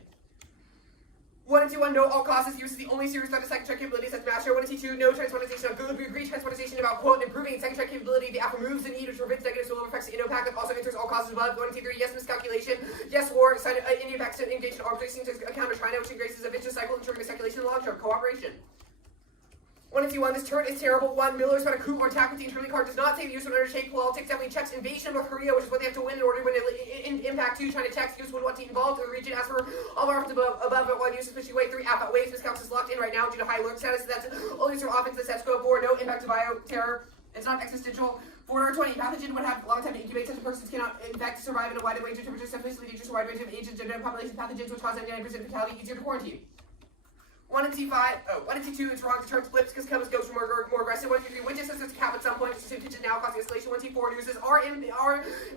1 and 2, 1, no, all costs. Use is the only serious threat to second strike capabilities as master. 1 and 2, no transportation of good. We agree transportation about quote improving second strike capability. The app removes the need which prevents negative spillover effects to Indo-Pac that also enters all causes above. 1 and 2, 3, yes, miscalculation. Yes, war. Indian Pakistan engaged in arms racing to counter China, which increases a vicious cycle and triggering miscalculation in the long term. Cooperation. 1 and 2, 1, this turret is terrible. 1, Miller's about a coup or attack with the internally card does not say the use of an undertake politics definitely checks invasion of Korea, which is what they have to win in order to win impact 2. China checks use would want to involve the region as for all of our offense above but 1 use especially way 3 alpha waves. This counts is locked in right now due to high alert status. That's all use of offense that sets scope 4, no impact to bio terror. It's not existential. 4 20, pathogen would have a long time to incubate. Such a person cannot infect, survive in a wide range of temperatures, sufficiently dangerous to a wide range of ages, gender, and population pathogens which cause 99% fatality, easier to quarantine. 1 and C2, it's wrong to turn flips because Cubs goes for more aggressive. 1 and 3, Winchester says to cap at some point, just assume pitch is now causing escalation. 1 T4 uses our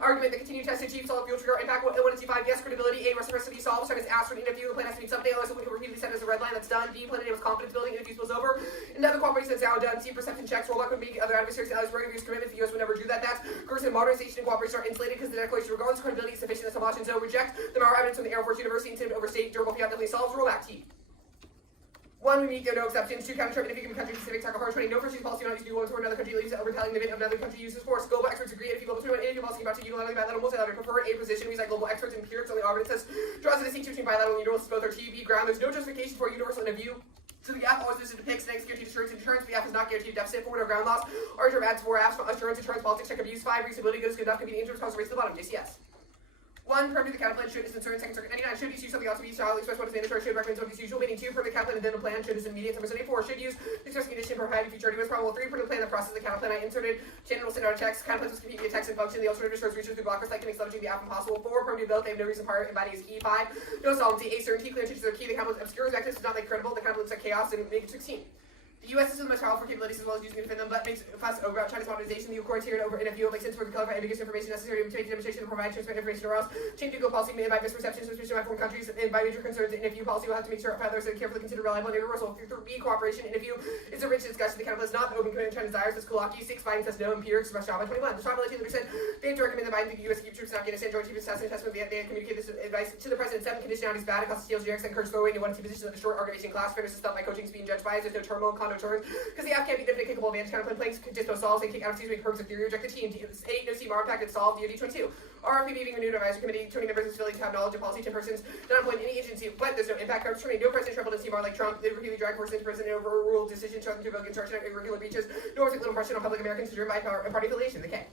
argument that continued test achieve solid fuel trigger impact. 1 and C5, yes, credibility. A, reciprocity solves. Started asked for an interview. The plan has to meet someday. Also, repeatedly said as a red line that's done. B, plan A with confidence building. Interview spills over. Another cooperation that's now done. C, perception checks. Rollback would be other adversaries. Alice interviews commitment. The US would never do that. That's Gerson modernization and cooperation are insulated because the declaration regardless of credibility is sufficient as Tomash and so reject the Maurer evidence from the Air Force University intent to overstate durable fiat definitely solves. Rollback T. 1, we meet, there are no exceptions. 2, counter if you can country specific tackle hard 20. No first use policy not used to do one toward another country leaves overtelling the event of another country uses force. Global experts agree. If you global 21, if you policy about to unilaterally bilateral multilateral preferred A position, we cite global experts and peers only argument says draws a distinction between bilateral and universal both are TB ground. There's no justification for a universal in a view. So the gap always listed depicts next guaranteed assurance and deterrence. The gap is not guaranteed deficit for ground loss. Our term adds 4 apps assurance, deterrence, politics, check abuse. 5, reasonability, good is good enough, convenient interest, cause race to the bottom. JCS. 1, permit the cap plan should is concerned. 2nd circuit 99 should use something else to be style express what is mandatory should recommend what is usual. Meaning 2, permit the cap plan and then the plan should is immediate. 4 should use express condition for having future was probable. 3, permit the plan the process of the cap plan I inserted. Channel will send out a text. Cap plans will compete via text and function. The alternative shows research through blockers like makes leveraging the app impossible. 4, permit built. They have no reason prior embodying is key. 5, no solvency. A, certainty. Clear changes are key. The cap plan obscures access is not like credible. The cap plan looks like chaos and make it 16. The U.S. is the most powerful capabilities as well as using to defend them, but makes fuss about China's modernization. The criteria over interview makes sense for the clarify ambiguous information necessary to make a demonstration and provide transparent information or else. Change legal policy may invite misperceptions, suspicion by foreign countries, and by major concerns. The interview policy will have to make sure others are carefully consider reliable and universal. 3, cooperation. Interview is a rich discussion. The council is not the open commitment China desires. As Kulaki 6, Biden says no. Empirics express Java 21. The Tribal leader said they have to recommend that Biden the U.S. keep troops in Afghanistan. Joint chief of staff and assessment. They have communicated this advice to the president. 7, conditionality is bad. It costs steals GX and encourage throwaway into 1 2 positions of the short argumentation class. Fairness is felt by coaching speed and judged by. There's no terminal condo turns because the app can't be definitely kickable advantage counterplay playing dispo solves and kick out of season make perks of theory reject the team. 8, no C bar packet solved. DOD 22. RFP being renewed advisory committee 20 members is filling to have knowledge of policy 10 persons not employed in any agency but there's no impact coverage 20 no president trampled in C bar like Trump. They repeatedly drag persons prison and overruled decisions showing to revoke instruction of irregular breaches nor take little impression on public Americans driven by power and party affiliation. The K.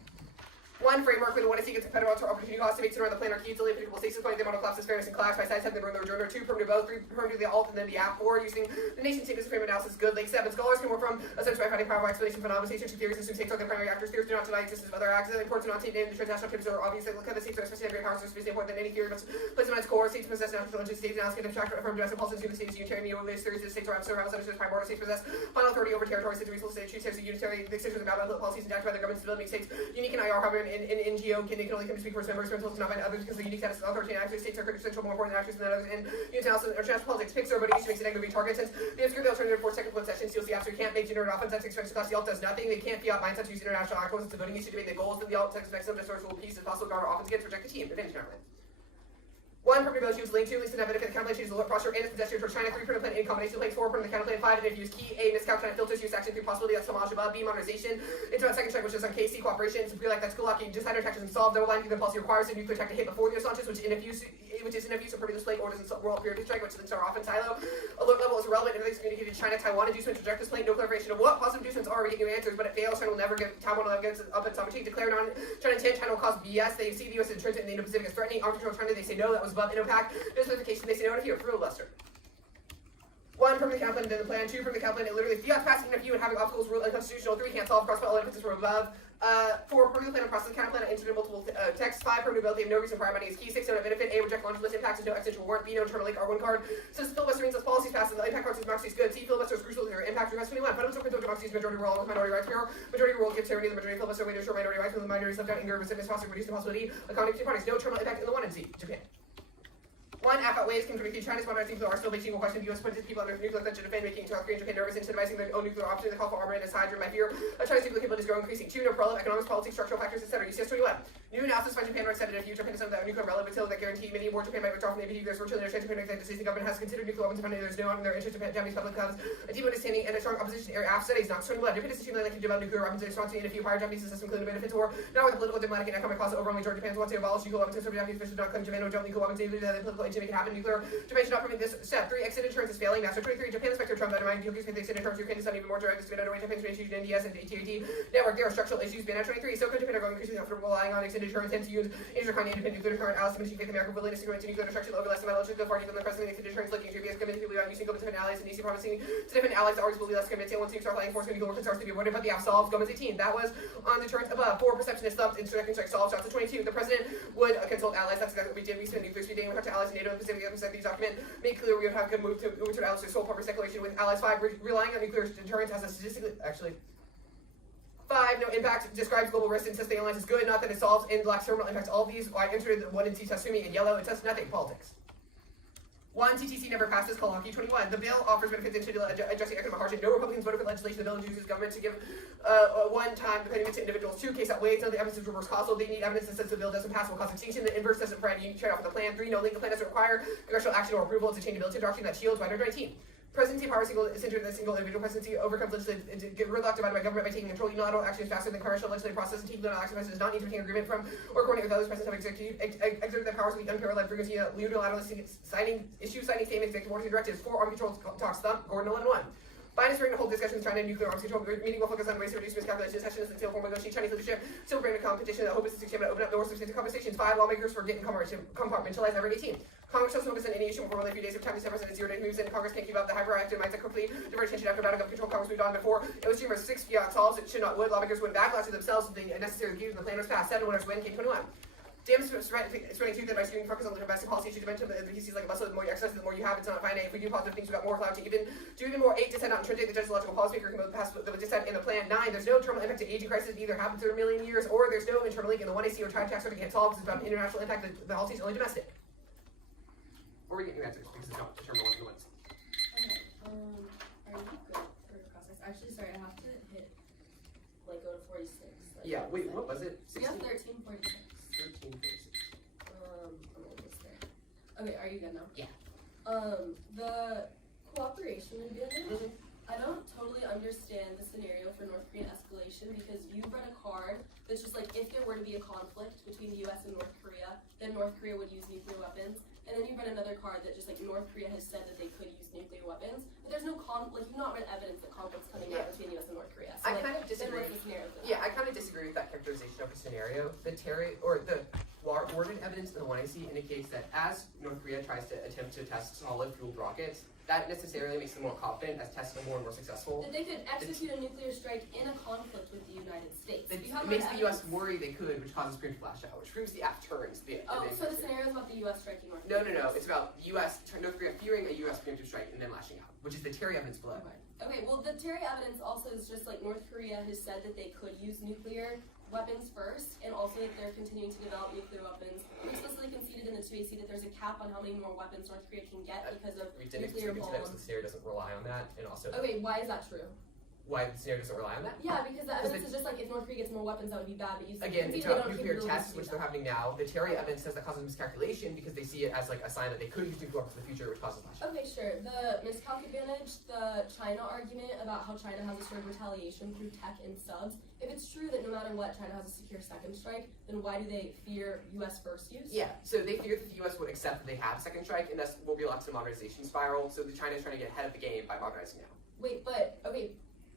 1, framework for the 1 gets a federal opportunity cost to make sure the plan are key to the applicable states. 20, the model collapses fairness and class by sides have the burn their journal. 2, permanent both. 3, permanent the alt and then the app. 4, using the nation state as a frame analysis good. Like 7, scholars can work from a search by finding powerful explanation for nominalization to theories and assume states are the primary actors. Theories do not deny existence of other acts. Important to not take named transnational activities are obvious. Look at the states are especially have great powers, especially important than any theory must place them at its core. States possess national religion. States analysis can abstract from domestic policies. The states unitary neo-religious theories. The states are absolute rebels. Prime border states possess final authority over territories. States reasonable states choose states unitary. The states are about policies enacted by the government stability makes states unique in IR. However, in NGO. They can only come to speak for its members, rentals not by others because the unique status of authority and actually states are essential more important than actors than others. And international politics picks everybody each makes a negative target since they obscure the alternative for second split session steals the app so you can't make generated offense that's expensive class. The alt does nothing. They can't fiat mindsets use international actors. It's a voting issue to make the goals that the alt text expects them to source peace as possible. Garner offense against reject the team. Advantage currently. 1, permanent ability use link 2, links to net benefit. The counterplan changes the look posture and its pedestrian towards China. 3, permanent plan in combination links. 4, permanent counterplan 5, and if use key. A, miscount China filters use action 3, possibility that's homage above. B, modernization. Into a second check, which is on KC cooperation. To be like that's Kulaki, just hydro tactics and solve. Double line, the policy requires a nuclear attack to hit before the US launches, which is in abuse of permanent display or doesn't world period strike, which links are often silo. Alert level is irrelevant. Everything's communicated to China, Taiwan inducements reject this plane. No clarification of what positive inducements are. We get new answers, but it fails. China will never give Taiwan will never get up at some change. Declared on China intent. China will cause BS. They see the US entrenched in the Indo-Pacific as threatening. Armed control China. They say no. That was above INOPAC. No specification. They say no to here. Through Lester. 1, from the count plan and then the plan. 2, from the count plan. It literally fiat passing a few and having obstacles rule unconstitutional. 3, can't solve cross-file emphasis from above. 4, permanent plan and process count plan. Inserted multiple texts. 5, permanent ability of no reason prior money is key. 6, no benefit. A, reject launch list impacts. No existential warrant. B, no internal link. R1 card. Since filibuster means less policies passes. The impact card says democracy is good. C, filibuster is crucial to their impact. Request 21. Fundamental control democracy is majority rule with minority rights. Majority rule gives tyranny. The majority filibuster way to ensure minority rights. When the minority left out, anger, resentment, possibly reduce the possibility. Accommodating parties. No terminal impact in the 1 and C. Japan. 1, AFAT waves can predict China's modernizing are still making question. The US puts its people under nuclear threat to defend, making South Korea and Japan nervous, incentivizing their own nuclear option. The call for armament is high driven by fear. China's nuclear capabilities grow increasing. 2, no problem. Economics, policy, structural factors, etc. UCS 21. New analysis finds Japan accepted a future Japan is under nuclear relevant until that guarantee many more Japan might withdraw from the APT. There's virtually no chance Japan the state government has considered nuclear weapons defending. There's no on their interest. Japanese public has a deep understanding and a strong opposition area after studies. Not 21. Japan is extremely likely to develop nuclear weapons in response to interview prior Japanese system including benefits or not with the political, diplomatic, and economic costs overwhelmingly Georgia Japan wants to abolish nuclear weapons. So Japanese officials do not claim Japan or nuclear weapons. They believe that the political engine make it happen. Nuclear Japan should not permit this step. 3, exit insurance is failing. Master 23. Japan inspector Trump undermined deal case with exit insurance. Ukraine is not even more direct. This is underway Japan's issues in NDS and AT&T network. There are structural issues. Ban 23. So Japan are going increasingly comfortable relying on extended insurance and to use intercontinental independent nuclear current allies diminishing faith in American willingness to go into nuclear destruction over less than my go far deeper than the president. Extended insurance looking to be as committed to using government different allies and DC promising to different allies always will be less committed. 1, 2, start flying force going to go concerns to be avoided, but the app solves. Gomez 18. That was on deterrence above. 4, perception is thumped. Insurrection strike solved. Shots to 22. The president would consult allies. That's exactly what we did. We spent nuclear speed dating. We talked to allies in NATO and Pacific. The document made clear we would have a good move to return allies to sole purpose declaration with allies. 5, relying on nuclear deterrence as a statistically, actually. 5, no impact describes global risk and says the alliance is good, not that it solves. In black, terminal impacts all these. I entered the 1 in C Tatsumi. In yellow, it says nothing. Politics. 1, TTC never passes, call hockey 21. The bill offers benefits into addressing economic hardship. No Republicans voted for legislation. The bill induces government to give one-time payments to individuals. 2, case outweighs. None of the evidence is reverse causal. They need evidence that says the bill doesn't pass will cause extinction. The inverse doesn't provide a trade-off with the plan. 3, no legal plan doesn't require congressional action or approval. It's a change in military doctrine that shields. 19. Presidency power is centered in a single individual. Presidency overcomes legislative gridlock divided by government by taking control. Unilateral action is faster than congressional legislative process, and taking unilateral action does not need to obtain agreement from or coordinate with others. Presidents have exerted their powers with the unparalleled frequency of unilaterally signing statements, executive orders, and directives. 4, armed control talks. Thump. Gordon 11-1. Biden is ready to hold discussions with China and nuclear arms control. The meeting will focus on ways to reduce miscalculations. Session is the tail form of negotiating Chinese leadership. Still bring a competition. The hope is to open up doors to substantive conversations. 5, lawmakers for getting compartmentalized. Number 18. Congress shall focus on any issue for only a few days of time. December President 0 day moves in. Congress can't keep up the hyperactive mindset quickly. Divert attention after battle gun control. Congress moved on before. It was dreamers 6 solves. It should not would. Lawmakers would backlash to themselves if the necessary views and the plan was passed. 7 winners win. King 21. Damn spreading truth that by screening focus on the domestic policy issue dimension, but he sees like a muscle, the more you exercise, the more you have. It's not finite. If we do positive things, we've got more clout to do even more. 8, dissent not intrinsic. The judge's logical policymaker can pass the dissent in the plan. 9, there's no terminal impact to aging crisis. It either happens through a million years or there's no internal link in the 1AC or time tax or can't solve. It's about international impact. The policy is only domestic. Or we get new answers because it's not determined what the ones. Okay, are you good for process? Actually, sorry, I have to hit, like, go to 46. Like, Yeah, wait, what was it? You have 16? 1346. 1346. I'm almost there. Okay, are you good now? Yeah. The cooperation agreement, Mhm. I don't totally understand the scenario for North Korean escalation because you read a card that's just like, if there were to be a conflict between the US and North Korea, then North Korea would use nuclear weapons. And then you read another card that just like North Korea has said that they could use nuclear weapons, but there's no you've not read evidence that conflict's coming out between the US and North Korea. So I like, kind of disagree. then what's the scenario for that? Yeah, I kind of disagree with that characterization of a scenario. The worded evidence in the 1AC indicates that as North Korea tries to attempt to test solid-fueled rockets, that necessarily makes them more confident as tests are more and more successful. That they could execute a nuclear strike in a conflict with the United States. It You have makes read the U.S. evidence. worry they could, which causes Korean flash out, which proves the act turns. So the scenario is about the U.S. striking North No, Korea. it's about North Korea fearing a U.S. preemptive strike and then lashing out, which is the Terry evidence below. Okay, well, the Terry evidence also is just like North Korea has said that they could use nuclear weapons first, and also that they're continuing to develop nuclear weapons. We explicitly conceded in the 2AC that there's a cap on how many more weapons North Korea can get because of We didn't nuclear explicitly consider that bombs. the scenario doesn't rely on that, and also Okay, why is that true? why the scenario doesn't rely on that. Yeah, because the Because evidence is just like if North Korea gets more weapons, that would be bad. But you Again, it's conceded they about don't have nuclear capabilities tests, to do which that. they're happening now. The Terry evidence says that causes miscalculation because they see it as like a sign that they could use nuclear weapons in the future, which causes flash. Okay, sure. The miscalc advantage, the China argument about how China has a sort of retaliation through tech and subs. If it's true that no matter what, China has a secure second strike, then why do they fear U.S. first use? Yeah, so they fear that the U.S. would accept that they have a second strike, and thus will be locked in a modernization spiral. So the China is trying to get ahead of the game by modernizing now. Wait, but, okay,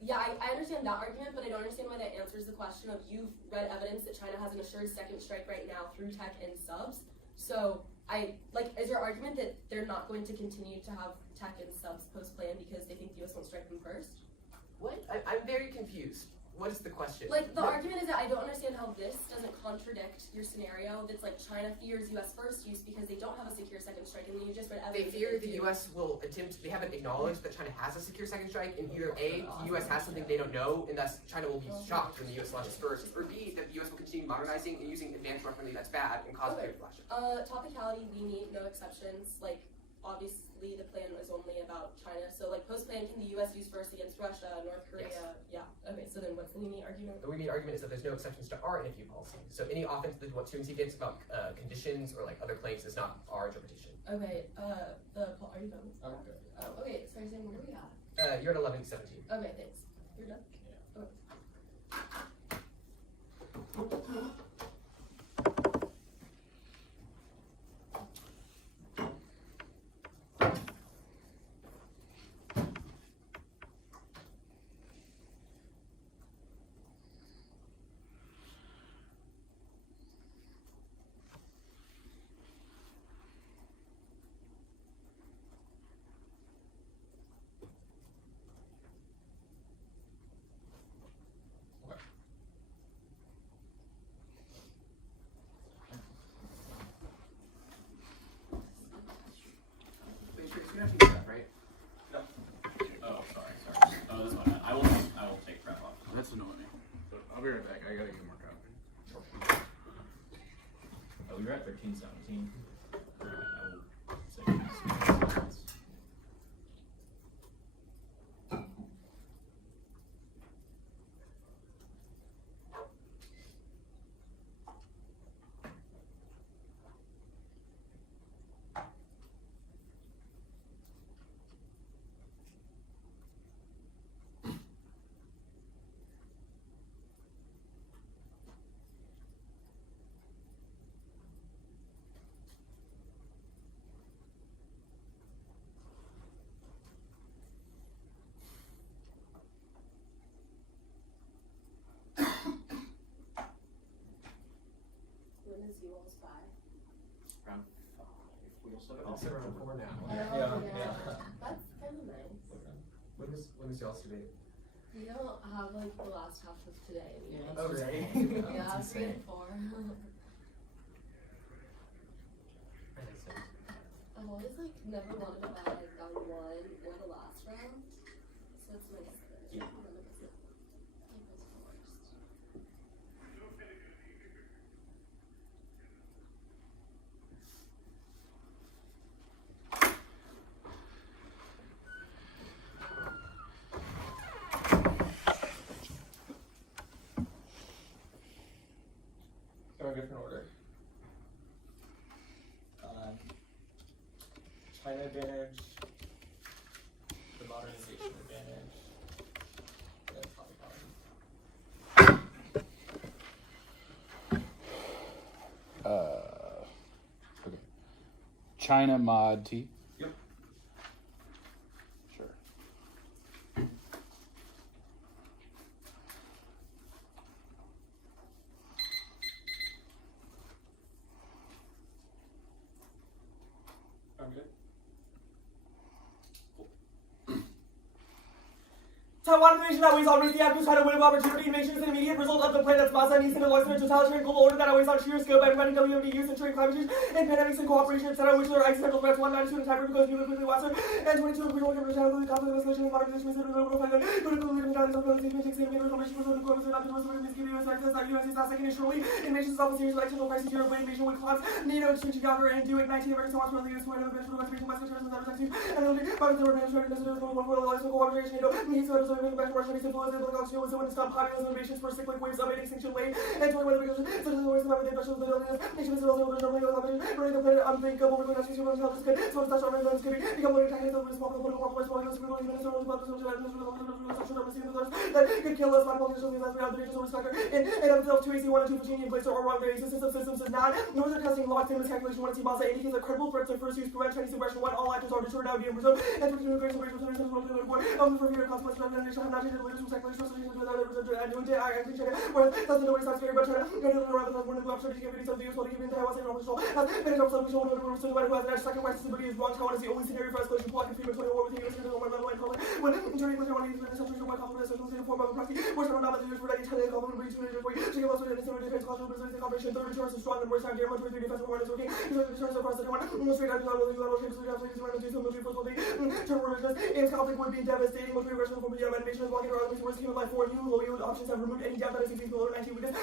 yeah, I understand that argument, but I don't understand why that answers the question of you've read evidence that China has an assured second strike right now through tech and subs. So, is your argument that they're not going to continue to have tech and subs post-plan because they think the U.S. won't strike them first? What? I'm very confused. What is the question? Like, the argument is that I don't understand how this doesn't contradict your scenario that's like China fears U.S. first use because they don't have a secure second strike, and then you just read They evidence. fear that the do. U.S. will attempt, they haven't acknowledged that China has a secure second strike, and either A, the U.S. has something they don't know, and thus China will be shocked when the U.S. launches first, or B, that the U.S. will continue modernizing and using advanced weaponry that's bad and cause Okay. bigger flash. Topicality, we need no exceptions. Like, obviously the plan is only about China. So, like, post-plan, can the U.S. use first against Russia, North Korea? Yes. Yeah. Okay, so then what's the Leamy argument? The Weemy argument is that there's no exceptions to our NFU policy. So any offense that what 2&C gets about conditions or like other claims is not our interpretation. Okay, are you done? Okay. Oh, okay, sorry, Sam, where are we at? You're at 11:17. Okay, thanks. You're done? you're at 1317. I will say When is you all spy? round 5. We also have I'll sit around 4 now. Yeah. That's kind of nice. When is y'all's debate? We don't have like the last half of today. Oh, really? Yeah, 3 and 4. I've always like never wanted to buy like round 1 or the last round, so it's nice that Yeah. none of us like goes first. Going different order. China advantage, the modernization advantage, the atomic power. Okay. China mod T. Yep. Sure. I'm good. Taiwan invasion that weighs on race the actors try to win of opportunity. Invasion is an immediate result of the planet's mass and east and western totalitarian global order that weighs on sheer scope by preventing WMD use and trade climate change and pandemics and cooperation, etc., which are existential threats. 1 magnitude in time because nuclear quickly faster, and 22 regional government channel the conflict of escalation and modernization is the global fight. Political leaders and invasion is also a series of external crises. Europe invasion would collapse. NATO exchange together and do it. 19 American so much for the US point of eventual conservation by sectors and other sectors. And then by the administration necessary for the life of cooperation. NATO needs to understand the back Russian influence and political actions to stop populism invasions for cyclic waves of an extinction wave and 20 weather because such as the ways of the invasion of the buildings. Nation is also the normally running the planet unthinkable with the national intelligence could so such organizations could become more attacked over small political compromise while it's really minister of political that could kill us by politicians as we have the nations of respect and themselves 2 AC 1 and 2 Virginia glacier or wrong their system systems is not nor is it testing locked in this calculation 1 T Masa indicates a credible threat to first use prevent Chinese aggression 1 all actors are destroyed now in Brazil and 22 great celebration for the war for fear of consequences of the nation have not changed the leaders from secular associations without ever and new day I think China whereas that's the nobody's not scary but China go to the rather than one of the opportunities to give some views while giving the Taiwan state control has been a solution one of the rules to the who has an second crisis ability is wrong Taiwan is the only scenario for escalation block and freedom 20 war with the US on one level and probably when during the Taiwan is in the century of one conflict is in form of a proxy which are not the use for that China government breach to for you she also in the same defense cultural business cooperation third returns is strong and more time dear 1 2 3 defense war is working returns across the Taiwan no straight out of the level shapes of the Japanese when the military force will be terror in conflict would be devastating with aggression from the invasion is walking around with worst human life for you low yield options have removed any doubt that is below 19 weakness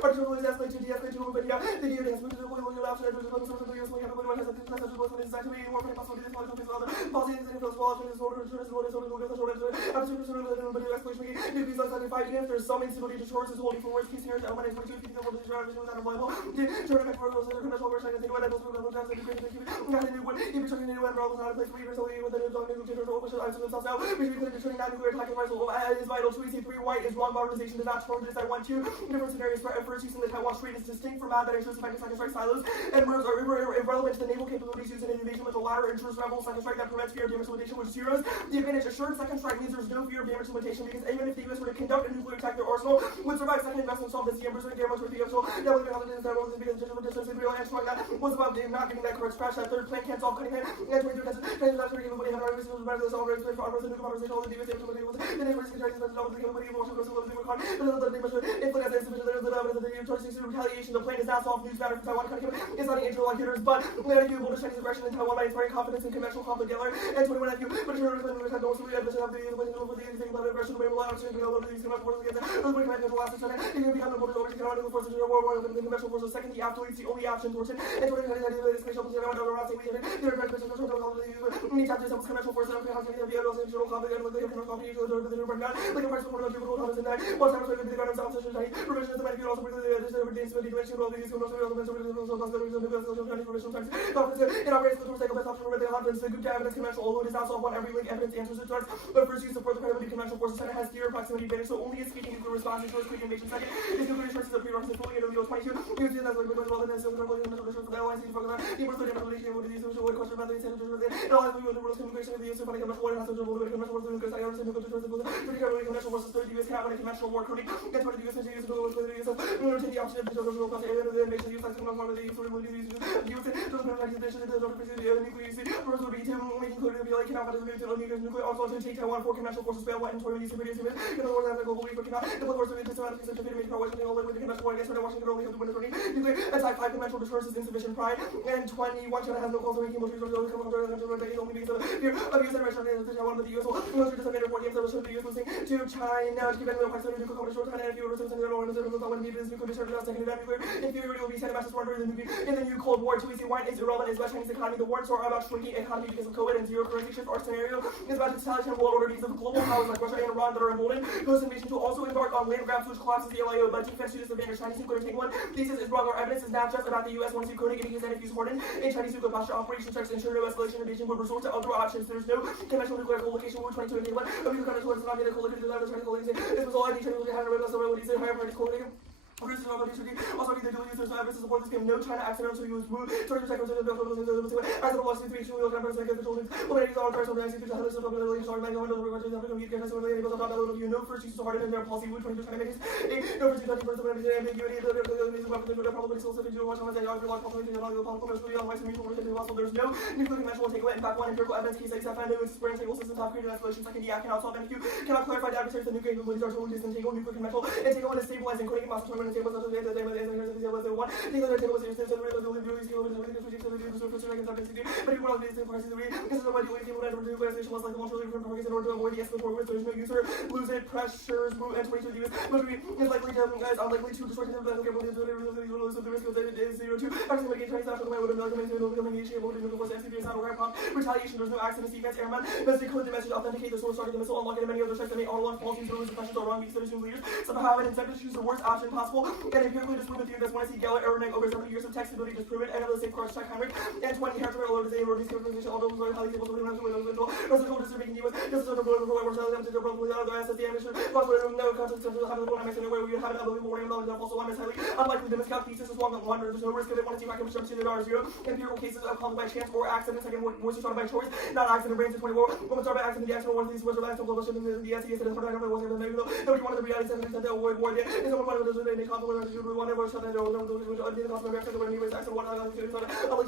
particularly is escalate to de-escalate to move but yeah the DO has moved to the low yield option and there's a source of the US money everyone has a message was when it's actually more for possibility this political things other policies and influence walls and disorder insurance is what is only local social absolutely certain that nobody escalation making new peace like fighting if there's some instability to shores is holding for worst case scenarios at 1 and 22 speaking of what is around is not reliable turn back for those that are commercial version and think about those who times and create not a new one even turning into and all not a place where you're solely with the new dog nuclear or which are themselves now which we determining non-nuclear attack and rifle is vital 2 AC 3 white is wrong modernization does not charge this I want 2 different scenarios for first use in the Taiwan Strait is distinct from that ensures the second strike silos and moves are irrelevant to the naval capabilities used in an invasion with the latter ensures rebel second strike that prevents fear of damage limitation which zeros the advantage assured second strike means there's no fear of damage limitation because even if the US were to conduct a nuclear attack their arsenal would survive second investment solve this the embers damage with the actual double the confidence that was because the distance and real and strong that was about the not getting that correct scratch that third plan can't solve cutting hand and 23 that's not capability have already been better than all raised for armors and new conversation all the DUS able to make the neighbors can try to spend all the capability of motion goes over the con but the name of influence as insufficient there is the evidence of the retaliation the plan is not solved news matter from Taiwan is not interlocutors, but land of you will Chinese aggression in Taiwan by inspiring confidence in conventional conflict gallery, and 21 of you, but you're going to have no solution of the anything about aggression, the way we'll have to these conventional forces against it. Those command control last China, and you become the borders over to Canada, the forces of war, the conventional forces. Second, the after leads the only option towards it, and 20 the spatial position around the Rossi, the conventional conventional forces, and how to be able to control conflict, and with the competition, the Brendon, like a person who will hold on to the night, one time to the ground of South Station, provision of the man, also with the days to the direction of these who in our race, the cycle best option for the confidence, the good evidence conventional, although it is not solved on every link, evidence answers it starts, but first you support the credibility conventional forces, China has zero proximity advantage, so only escaping nuclear response ensures quick invasion. Second, is nuclear sources of pre-reference fully into the 22, you see that's like because well, then so the conventional for the alliance, you focus on the most of the implementation of these social question about the incentive and all that we will the rules communication of the use of funny conventional war has to do with conventional forces, because I understand the conventional forces, 30 US cannot win a conventional war coding, and 20 US and use the use of the option of the social cost and the invasion use like some of the use of the use those organizations that don't pursue the nuclear use first will be to making clear to be like cannot fight the nuclear also to take Taiwan for conventional forces fail what and 20 use produce in the world have a global week for cannot the force of the systematic system to make power Washington all with the conventional war against Washington only have to win the nuclear attack 5 conventional deterrence is insufficient pride and 21 China has no cause to making military resources come under the only because of fear of use and Russia and Taiwan with the US military disseminated 4 games that will show the US listening to China to keep any proximity to come short China and if you were to send it all in the when it is nuclear discharge without second nuclear inferiority will be sent massive stronger in the new Cold War. 2 we see why it is irrelevant is about Chinese economy. The war are about shrinking economy because of COVID and zero currency shift. Our scenario is about totalitarian world order because of global powers like Russia and Iran that are emboldened. Those invasion to also embark on land grabs which collapses the LIO but defense to disadvantage Chinese nuclear take one. Thesis is wrong. Our evidence is not just about the US once you coding it because then if used hardened in Chinese nuclear posture operation checks ensure no escalation and Beijing would resort to other options. There's no conventional nuclear co-location war 22 and 21. Of nuclear conventional is not yet a co-location to the Chinese co-location. This was all I need Chinese to have a regular abilities and higher parties co-location. Also, the dual users evidence to support this game. No China accidentally use move. Turn your seconds into the building. As the velocity 3 2 cameras like the children. When it is all cars on the IC, there's a couple of million sorry, like the window, we're going to meet guys when they able to top that you know first use harder than their policy would 22 China makes. No first use first of ambiguity, the weapons are probably still sufficient to watch on the yard, like possibly the political military on white mutual related also there's no nuclear conventional takeaway. In fact, one empirical evidence case I found no square and table systems have created escalation. Second, the cannot solve NQ, cannot clarify the adversaries that nuclear capabilities are totally disentangled nuclear conventional and take one is stabilizing coding mass when tables such as the but you want to be the prices because of what you want to do like the launch from targets in order to avoid the escalatory risk. There's no user lose it pressures root and 22 use is likely to unlikely to destroy the capabilities of the risk of it is 0 2 actually mitigate Chinese national command would have retaliation. There's no accidents defense airman must decode the message authenticate the source target the missile unlock it and many other checks that may all along false use the questions are wrong because citizen leaders somehow have an incentive to choose the worst option possible and empirically disprove the theory that's when I see Geller error neg over 7 years of text ability disprove it and another same cross check Heinrich and 20 character all over the same or decentralization all those are highly able to live with those residual distributing US this is a problem for where we're to probably other assets the ambition but no context to have the one I mentioned where we have an unbelievable warning about also one is highly unlikely the miscalc thesis is one that one there's no risk of it 1 2 I can jump to the R0 empirical cases of caused by chance or accident second voice is started by choice not accident brains in 24 women started by accident the accident one of these was relaxed global shipping the SES is part of was there nobody wanted to be out of 7% to avoid war there is someone wanted to they conflict with you one ever shut that door no the cost of reaction when he was accident one I'll let you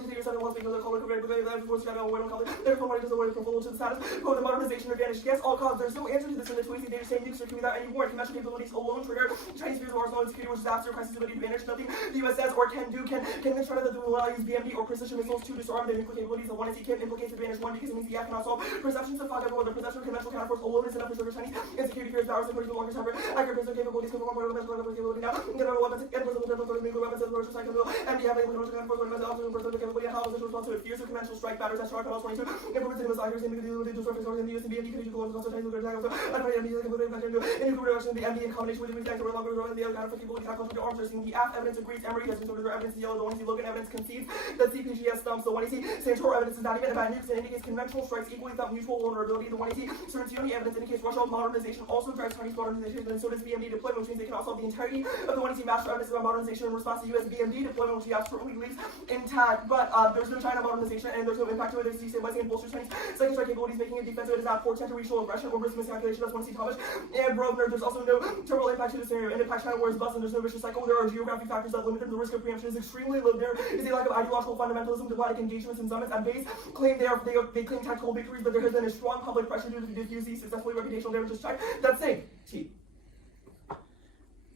see your 7 once because of color correct because that was shadow when call it therefore money doesn't work from full to the status quote the modernization advantage yes all cause there's no answer to this in the Twizy data saying nuclear can without any war conventional capabilities alone trigger Chinese fears of arsenal and security which is after crisis ability to vanish nothing the US says or can do can try to will allow use BMD or precision missiles to disarm the nuclear capabilities of 1 as he can implicates advantage 1 because it means the F cannot solve perceptions of fog everywhere the perception of conventional counterforce alone is enough to trigger Chinese insecurity fears powers and no longer separate accurate precision capabilities can perform part of the conventional capability now get our weapons and personal nuclear weapons and the Russian cycle and the having conventional counterforce when the opposite personal capability and how is this response to it fears of conventional strike batters at sharp 22 improvements in the accuracy and the surface in the US and BMD can use the also Chinese nuclear attack also and the MD capability and nuclear reduction the MD in combination with the react over longer and the other counterfeit capability have contributed arms are seeing the AF evidence agrees Emory has been sort of evidence yellow the 1 Logan evidence concedes that CPGS stumps the 1 Santor evidence is not even about nukes and indicates conventional strikes equally without mutual vulnerability the 1 Certainty evidence indicates Russian modernization also drives Chinese modernization and so does BMD deployment which means they can also have the entirety of the 1 master evidence about modernization in response to US BMD deployment which he absolutely leaves intact but there's no China modernization and there's no impact to it there's destabilizing and bolster Chinese second strike capabilities making it defensive it is not portent to regional aggression or risk miscalculation that's 1 Thomas and Brovner there's also no terminal impact to the scenario and impact China wars bust and there's no vicious cycle there are geographic factors that limit them the risk of preemption is extremely low there is a lack of ideological fundamentalism diplomatic engagements and summits at base claim they claim tactical victories but there has been a strong public pressure to diffuse these successfully reputational damages China that's saying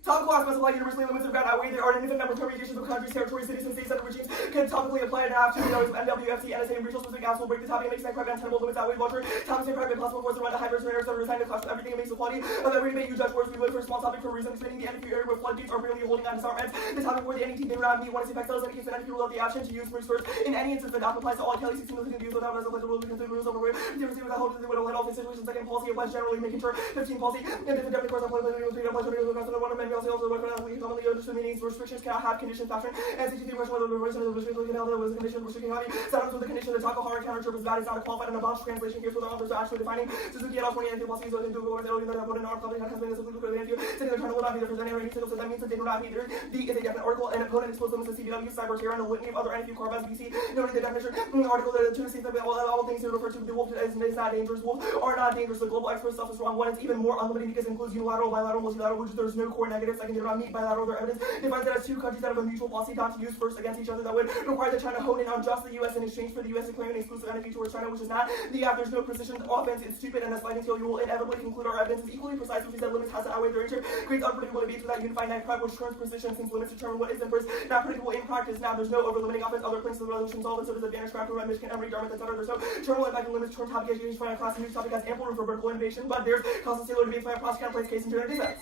Topical aspects apply universally. Limits of ground outweigh there are an infinite number of permutations of countries, territories, cities, and states that regimes can topically apply and have to the values of NWFC, NSA, and regional specific apps will break the topic and make private untenable limits outweigh larger topics and private possible force to run to high versus that are resigned to clash with everything and makes the quality of every debate you judge worse. We live for a small topic for a reason, expanding the NFU area where floodgates are barely holding on disarmaments. The topic where the NET may not meet one is effect indicates that NFU will have the option to use resource in any instance that not applies to all Kelly 16 million views without as applies to rules because the rules over where difference without holding the widow let all the situations second policy applies generally making sure 15 policy and different definite course apply to the applies to the one of men also commonly understood meanings restrictions cannot have conditions factoring and 63 question whether the restriction of the restriction can was a condition restricting hobby settlements with the condition that talk hard counter bad is not a qualified and a bunch translation here for the authors are actually defining Suzuki and all 20 NFU policies within Google or the only that have put in our public has been a simply clear NFU saying the term will not be the presenting or any single so that means that they do not be there. D is a definite article and opponent exposed limits to CBW cyber terror and a litany of other NFU carbons BC noting the definition in the article that the two states that all things that refer to the wolf is not dangerous wolf are not dangerous the global expert stuff is wrong one is even more unlimited because it includes unilateral bilateral multilateral which there's no core negative second they do not meet bilateral their evidence defines that as two countries that have a mutual policy not to use first against each other that would require that China hone in on just the US in exchange for the US declaring an exclusive NFU towards China which is not the app there's no precision offense it's stupid and a sliding scale you will inevitably conclude our evidence is equally precise which is that limits has to outweigh their nature creates unpredictable debates without unifying that crowd which turns precision since limits determine what is in first not predictable in practice now there's no over limiting offense other places of the resolution solve and so does advantage craft around Michigan Emory Dartmouth etc there's no terminal impact and limits turn topic education find a class and news topic has ample room for vertical innovation but there's constant tailored debates by a prosecutor place case and turn defense.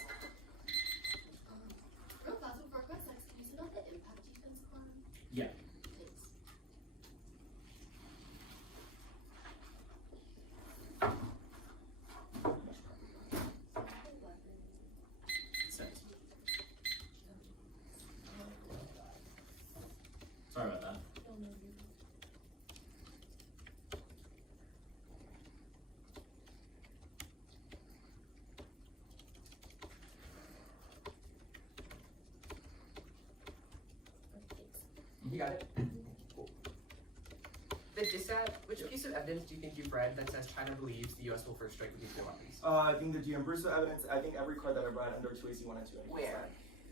Real fast before quest X, can you see about the impact defense plan? Yeah. Thanks. Six. Sorry about that. You got it. The dissent, which piece of evidence do you think you've read that says China believes the US will first strike with nuclear weapons? I think the D'Ambruso evidence, I think every card that I've read under 2AC1 and 2. Where?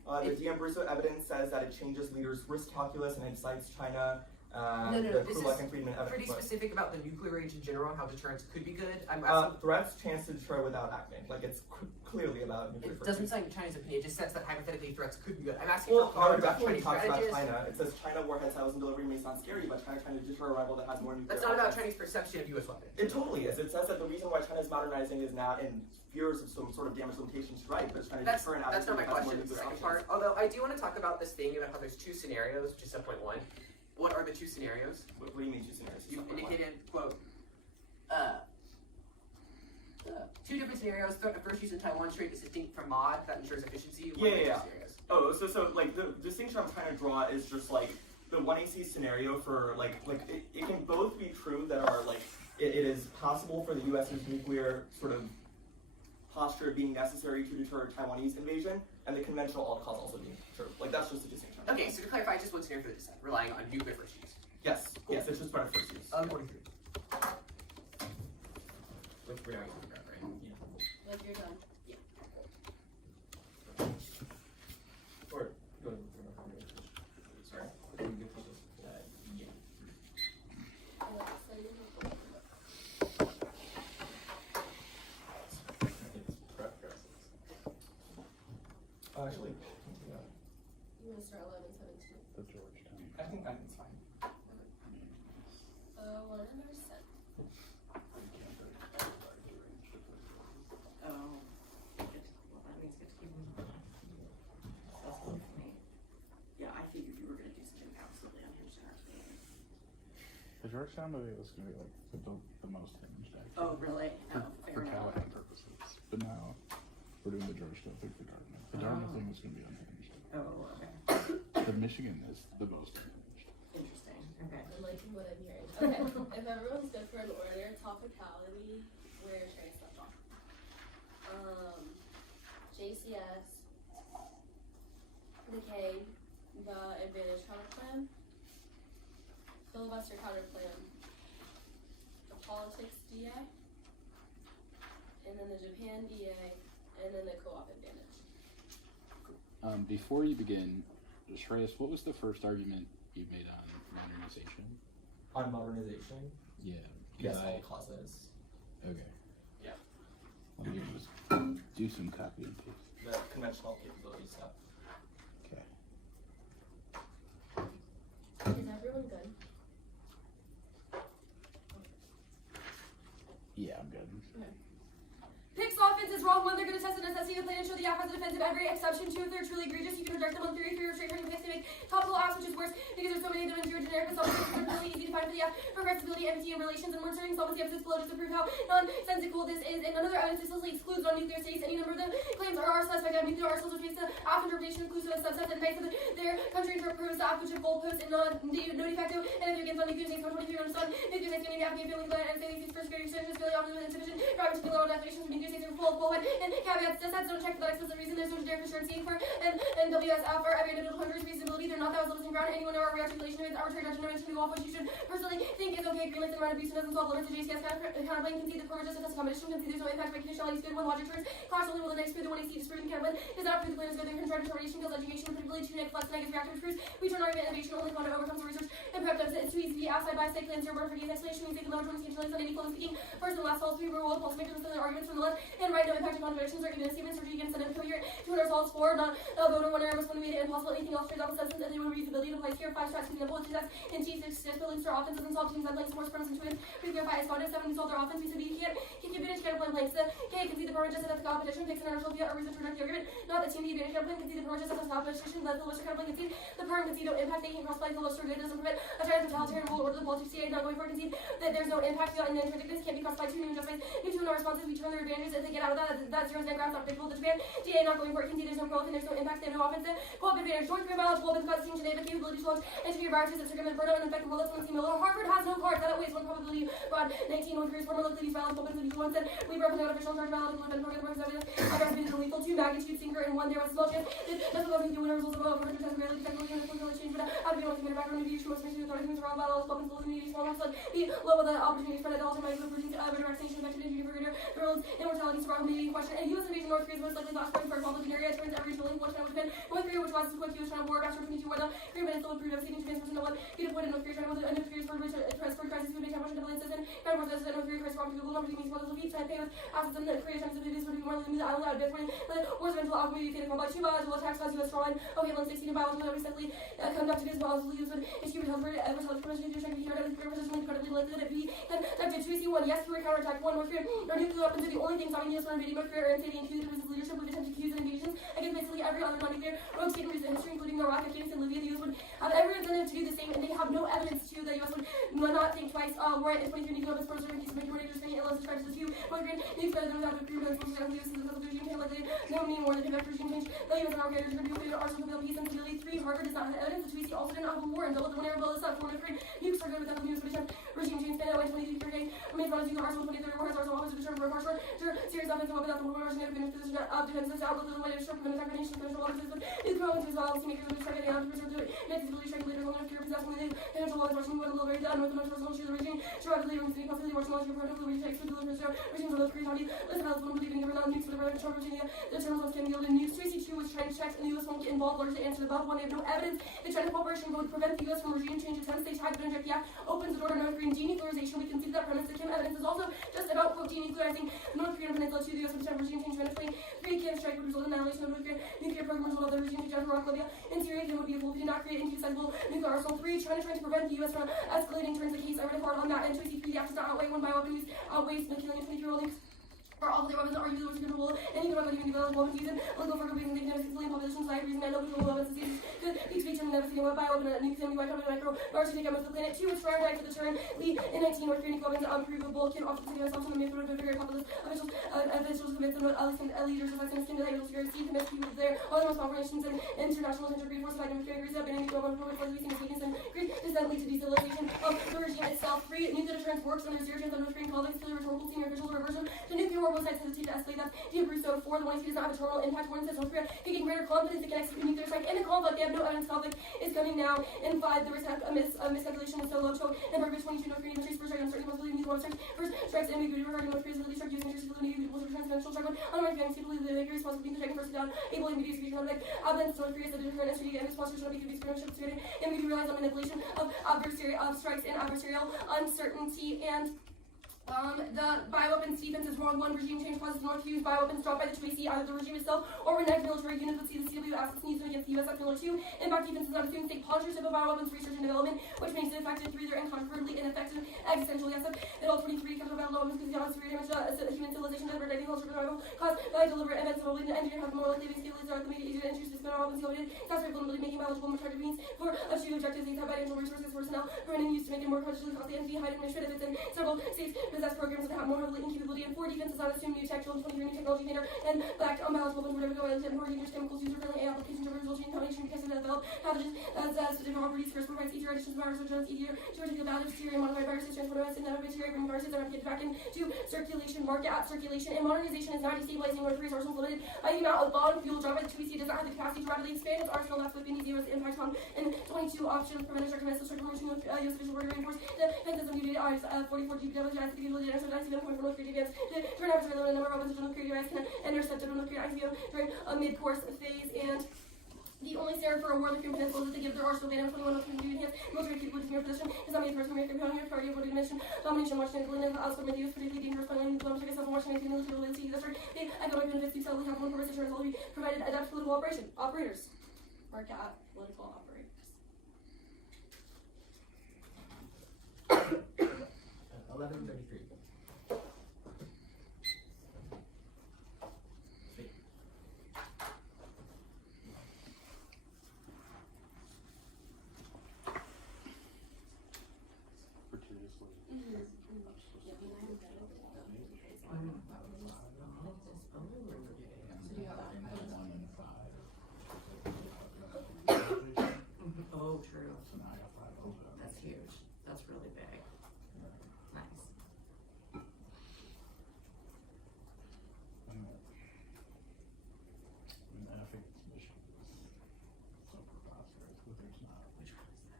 The D'Ambruso evidence says that it changes leaders' risk calculus and incites China. No, The this Krulak is and Friedman pretty evidence. specific about the nuclear age in general and how deterrence could be good. I'm Threats, chance to destroy without acting. Like it's clearly about nuclear. it doesn't say China's opinion, it just says that hypothetically threats could be good. I'm asking Well, for no, cards it about definitely Chinese talks about strategists. China. It says China warheads silos and delivery may sound scary, but China trying to deter a rival that has more nuclear. That's not about weapons. Chinese perception of US weapons. It totally is. It says that the reason why China is modernizing is not in fears of some sort of damage limitation strike, but it's trying to deter an That's not my attitude that has more question, the nuclear second options. part. Although I do want to talk about this thing about how there's two scenarios, which is subpoint one. What are the two scenarios? What do you mean two scenarios? You indicated, quote, two different scenarios. Threat of first use in Taiwan Strait is distinct from mod that ensures efficiency. What are the two scenarios? Oh, so like the distinction I'm trying to draw is just like the 1AC scenario for like it can both be true that are like it is possible for the US's nuclear sort of posture being necessary to deter Taiwanese invasion, and the conventional all cause also being true. Like that's just a distinction. Okay, so to clarify, just one scenario for the dissent, relying on nuclear first use. Yes, yes, it's just about first use. 43. With we're not using that, right? Yeah. Like you're done. Yeah. Or go ahead. Sorry. Okay, we get to this. Yeah. I like this idea. It's prep process. Actually, You want to start 11:17? The Georgetown. I think it's fine. 100%. Oh. Well, that means get to keep moving. That's good for me. Yeah, I figured you were gonna do something absolutely unhinged in our game. The Georgetown movie was gonna be like the most hinged actually. Oh, really? Oh, For fair enough. Callahan purposes. But now we're doing the Georgetown thing for Dartmouth. The Dartmouth thing was gonna be unhinged. Oh, okay. The Michigan is the most unhinged. Interesting. Okay. I'm liking what I'm hearing. Okay, if everyone's good for an order, topicality, where should I start off? JCS, the K, the advantage counter plan, filibuster counter plan, the politics DA, and then the Japan DA, and then the co-op advantage. Before you begin, Shreyas, what was the first argument you made on modernization? On modernization? Yeah. Yes, all clauses. Okay. Yeah. Let me just do some copy and paste. the conventional capability stuff. Okay. Is everyone good? Yeah, I'm good. Picks offense is wrong when they're going to test the necessity of the plan and show the app has a defensive every exception to if they're truly egregious. You can reject them on theory through your straight running picks to make topical apps, which is worse because there's so many of them in your generic, but some of them are really easy to find for the app. Progressibility, empathy, and relations, and we're turning solvency episodes below just to prove how nonsensical this is. And another evidence explicitly excludes non-nuclear states. Any number of them claims are suspect of nuclear arsenals, which makes the app interpretation inclusive of subsets and makes of their country approves the app, which of goalposts and no de facto. And if you're against non-nuclear states, 123 on nuclear states, getting the app, feeling glad, and saying these first grade extensions really often with insufficient driving to below definitions of nuclear states are full of qualified and caveats. Just don't check for that explicit reason. There's no generic assurance for and WSF for every individual country's reasonability. They're not that was limiting ground. Anyone know our rearticulation rates, arbitrary degeneration, new off, which you should personally think is okay. Green lights and around abuse and doesn't solve limits. The JCS counterplaying can see the privilege just as competition can see there's no impact by conditionality is good when logic turns. Clash only will the next prove the one AC disproving can't win. Is that proof the plan is good? They can try determination, kills education, particularly to flex negative reactive proofs. We turn argument innovation only fun overcomes the research and prep depth. It's too easy to be outside by state plans. Your word for the explanation means they can learn from the on any close speaking. First and last false three rule false makers and arguments from the left and right no impact on contradictions or even statements or against an incoherent 200 results for not a voter one error was when we made it impossible anything else straight up substance and they would reasonability to place here 5 strikes for example 2 sets and T6 buildings for offenses and solve teams and blanks force fronts and twins we verify as founders 7 we solve their offense we said we can't kick the advantage can't play blanks the K can see the permanent just at the competition picks an underscore via a reason to reject the argument not the team the advantage can't play can see the permanent just at the competition let the lister can't play can see the permanent can see no impact they can cross play the lister good doesn't permit a giant totalitarian rule order the politics CA not going for it can see that there's no impact and intrinsic can't be crossed by 2 new adjustments new 2 no responses we turn their advantages if they get out of that zeros and graphs not predictable the Japan DA not going for it can see there's no growth and there's no impact they have no offense co-op advantage joint career biology will cause team today the capability to launch entry viruses that trigger Brendon and infect the world that's Miller Harvard has no cards that outweighs one probability broad 19 one careers former locally violence opens and one said we represent official charge biological event program representative I've been lethal 2 magnitude sinker and 1 there was small chance that's what the winner results of 100% rarely technically units will really change but I've been able to background review most mission authorities things around biological opens full community small maps the low of the opportunity spread at all time micro proteins vaccination infection injury for greater the world's immortality survival maybe in question and US invasion North Korea is most likely the offspring for a global area turns every building one time within North Korea which was quick US China war after 22 war down Korea Peninsula approved of saving Japan's percent of what get avoided North Korea China was an period for which transfer crisis would make much double insistent and more than North Korea crisis from Google number means one of the feet pay with assets and the Korea times of it is would be more than the island out of different wars eventual alchemy faded from by 2 biological attacks by US strong okay lens 16 biological recently conducted as well as leaders would issue health for ever prevention to check the hero and prevention incredibly likely that it be conducted 2C1 yes Korea counterattack 1 North Korea or nuclear weapons are the only things stopping US from invading North Korea or invading into the leadership with attempted coups and invasions against basically every other non-nuclear rogue state in recent history including Iraq, Afghanistan, Libya. The US would have every incentive to do the same and they have no evidence to the US would not think twice were it 23 nuclear weapons for certain cases of major dangerous unless described as a few North Korean nukes better than without agreement and forces of the US and the regime can likely no meaning more than pivot regime change the US and our creators are nuclear arsenal for peace and stability 3 Harvard does not have evidence the 2C also didn't have a war and double the one air bill is not 4 North Korean nukes are good without the news but attempt regime change spin away 23 per day remains one of nuclear arsenal 23 war has arsenal offers to determine for a harsh serious offensive weapon that the war negative in a position of defense outlook of the way to short from attack nation control officers but is growing to his policy makers of the second and preserve the Nancy's ability to leaders on the fear possessing with the potential laws Russian would will very done with the most personal issue of the regime survive the leader and possibly Russian laws your protocol regime takes to deliver regimes of the Korean body listen how one believing never non-nukes for the right of Virginia the terms of can yield in nukes 3C2 was trying to check and the US won't get involved largely answered above one they have no evidence the China cooperation would prevent the US from regime change attempts they tried to inject the act opens the door to North Korean denuclearization we can see that premise the Kim evidence is also just about quote denuclearizing the North Korean peninsula to the US with attempt regime change eventually 3 Kim strike would result in annihilation of North Korean nuclear program result of the regime to Jeff Iraq Libya in Syria Kim would be able to not create indefensible nuclear arsenal 3 China trying to prevent the US from escalating turns the case I read hard on that and 2C3 the actions not outweigh one bioweapon use outweighs the killing of 23-year-old nukes for all of the weapons are you the ones who control any of the weapons even developed weapons used legal for reasons they can have civilian population side reason and no control weapons diseases could each feature never seen a bioweapon that nukes and coming micro large to take out most of the planet 2 which prioritize to deterrine lead in 19 North Korean weapons unprovable can often take us on the myth of a very populist officials convince them that leaders of vaccines can delay security see the myth people there all the most powerful nations and international attention reinforced by North Korea Greece up and any global for the weakness and Greece does that lead to destabilization of the regime itself 3 nuclear deterrence works when there's zero chance of North Korean colleagues clearly rhetorical senior officials reversion to nuclear war will hesitate to escalate that's Dia Brusso 4 the one does not have a terminal impact one says North Korea can gain greater confidence they can execute nuclear strike in the conflict they have no evidence conflict is coming now and 5 the risk of miscalculation is so low so number 22 North Korean countries first strike uncertainty possibility nuclear strikes first strikes ambiguity regarding North Korea's ability to strike using interest ability will return conventional strike unlike the typically the Bankey response being the second first down able ambiguity execution of like evidence North Korea is the deterrent STD and response to ambiguity execution security ambiguity relies on manipulation of adversarial strikes and adversarial uncertainty and The bioweapons defense is wrong. 1. Regime change causes North to use bioweapons dropped by the 2AC, either the regime itself or reneged military units would see the CW assets used against the US Miller 2. Impact defense does not assume state sponsorship of bioweapons research and development, which makes it effective 3. They're incontrovertibly ineffective existential yes. In all 23 capital battle weapons because the honest severe damage to human civilization and predating culture survival caused by deliberate events involving the engineer have more likely to be stabilized or the media easier to introduce spin weapons loaded, exacerbate vulnerability, making biological more targeted means for achieving objectives aimed at financial resources personnel, Brendon used to make it more consciously costly and hide administrative events, and several states possess programs that have more heavily incapability. And 4. Defense does not assume new tech, 23 new technology manner, and backed unbalanced weapons, whatever go and more dangerous chemicals, user-friendly AI applications, or resulting in combination because of developed pathogens, specific properties, first provides easier additions of viruses, genes, easier to particular values, bacteria, modified viruses, transport events, and nanobacteria, bring viruses that have to get back into circulation, market at circulation, and modernization is not destabilizing North Korea's arsenal limited by the amount of bomb fuel dropped by the 2EC. Does not have the capacity to rapidly expand its arsenal. That's what Benny Zero's impact on. And 22 options prevent destructive missiles, circulation with US official word to reinforce the defenses of new data. 44 GPW, I think the data, so that's even a point for North Korea defense. Turn out to limited number of weapons North Korea device can intercept North Korea ICO during a mid-course phase. And the only standard for a war of the Korean Peninsula is that they give their arsenal data 21 of community enhanced military capabilities in your position. Is not made first American County Authority of Administration, domination, Washington, Berlin, outside of the US, particularly dangerous fighting, like a self-Washington, military loyalty, district. They economic benefits, you sadly have one purpose, insurance will be provided, adapt political operators. Mark at political operators. 11:33. Oh, true. That's huge. That's really big. Nice. I think its mission is super prosperous, but there's not. Which one is that?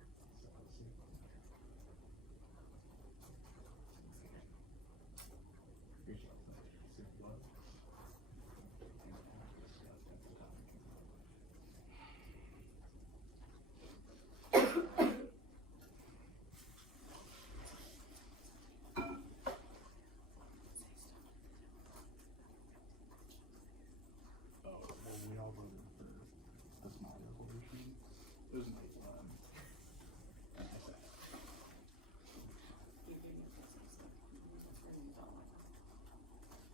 We all voted for the small revolution. It was nice one. And I said,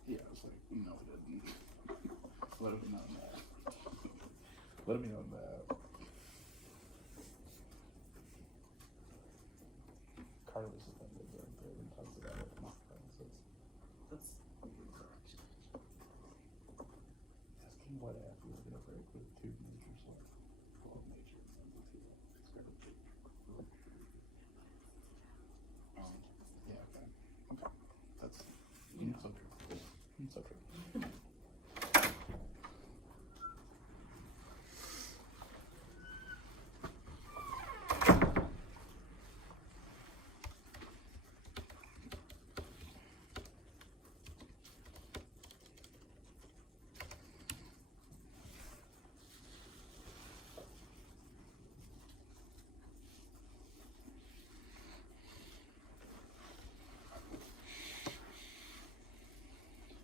yeah, I was like, no, it didn't. Let him know that. Let me know that. Carlos is offended right there and talks about it. Not Francis. That's incorrect. Ask him what app you were gonna break with 2 major slots. Well, major. Yeah, okay. Okay. That's so true. So true.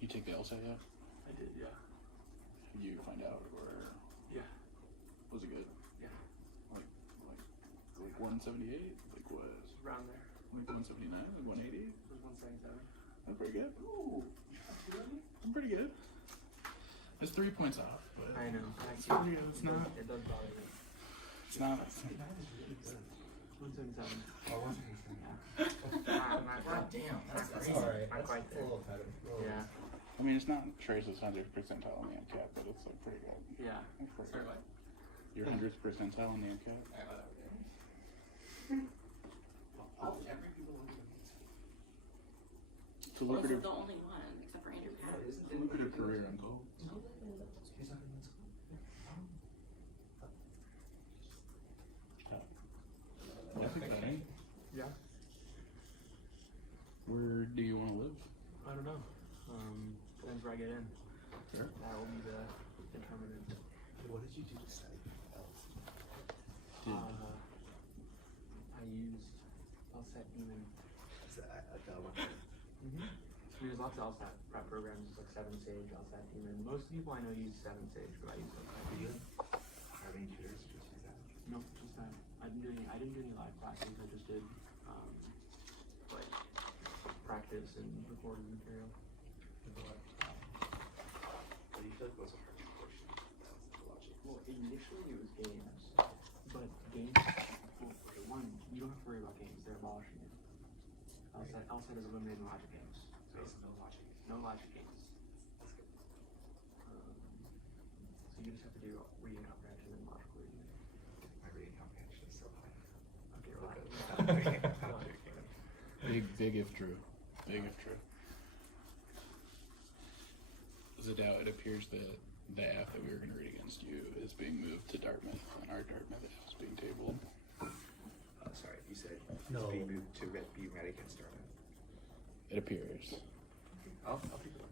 You take the LSAT yet? I did, yeah. Did you find out or Yeah. was it good? Yeah. Like 178? Like what? Around there. Like 179? Like 180? It was 177. I'm pretty good. Ooh. Really? I'm pretty good. It's 3 points off, but I know. it's not. It does bother me. It's not. 177. Oh, God damn, that's crazy. Alright. That's Quite a there. little better. Yeah. I mean, it's not Trace's 100th percentile on the MCAT, but it's like pretty good. Yeah. It's pretty Sorry, good. what? Your 100th percentile on the MCAT? Alright, whatever. It's a lucrative, the only one, except for Andrew Pat. it's a lucrative career in gold. That's exciting. Yeah. Where do you want to live? I don't know. Depends where I get in. Sure. That will be the determinant. What did you do to study? I used LSAT human. There's lots of LSAT prep programs like 7 Sage, LSAT Human. Most people I know use 7 Sage, but I use LSAT Human. Are there any tutors or just use that? No, just that. I didn't do any live classes. I just did like practice and recording material. What do you feel like was a hard portion? That's the logic. Well, initially it was games, but games. Well, okay, one, you don't have to worry about games. They're abolishing it. LSAT is eliminating logic games. So it's no logic. No logic games. That's good. So you just have to do reading comprehension and logical reasoning. My reading comprehension is so high. Okay, relax. Big if true. Big if true. Zadao, it appears that the app that we were going to read against you is being moved to Dartmouth, and our Dartmouth app is being tabled. Sorry, you said No. it's being moved to be ready against Dartmouth. It appears. I'll take a look.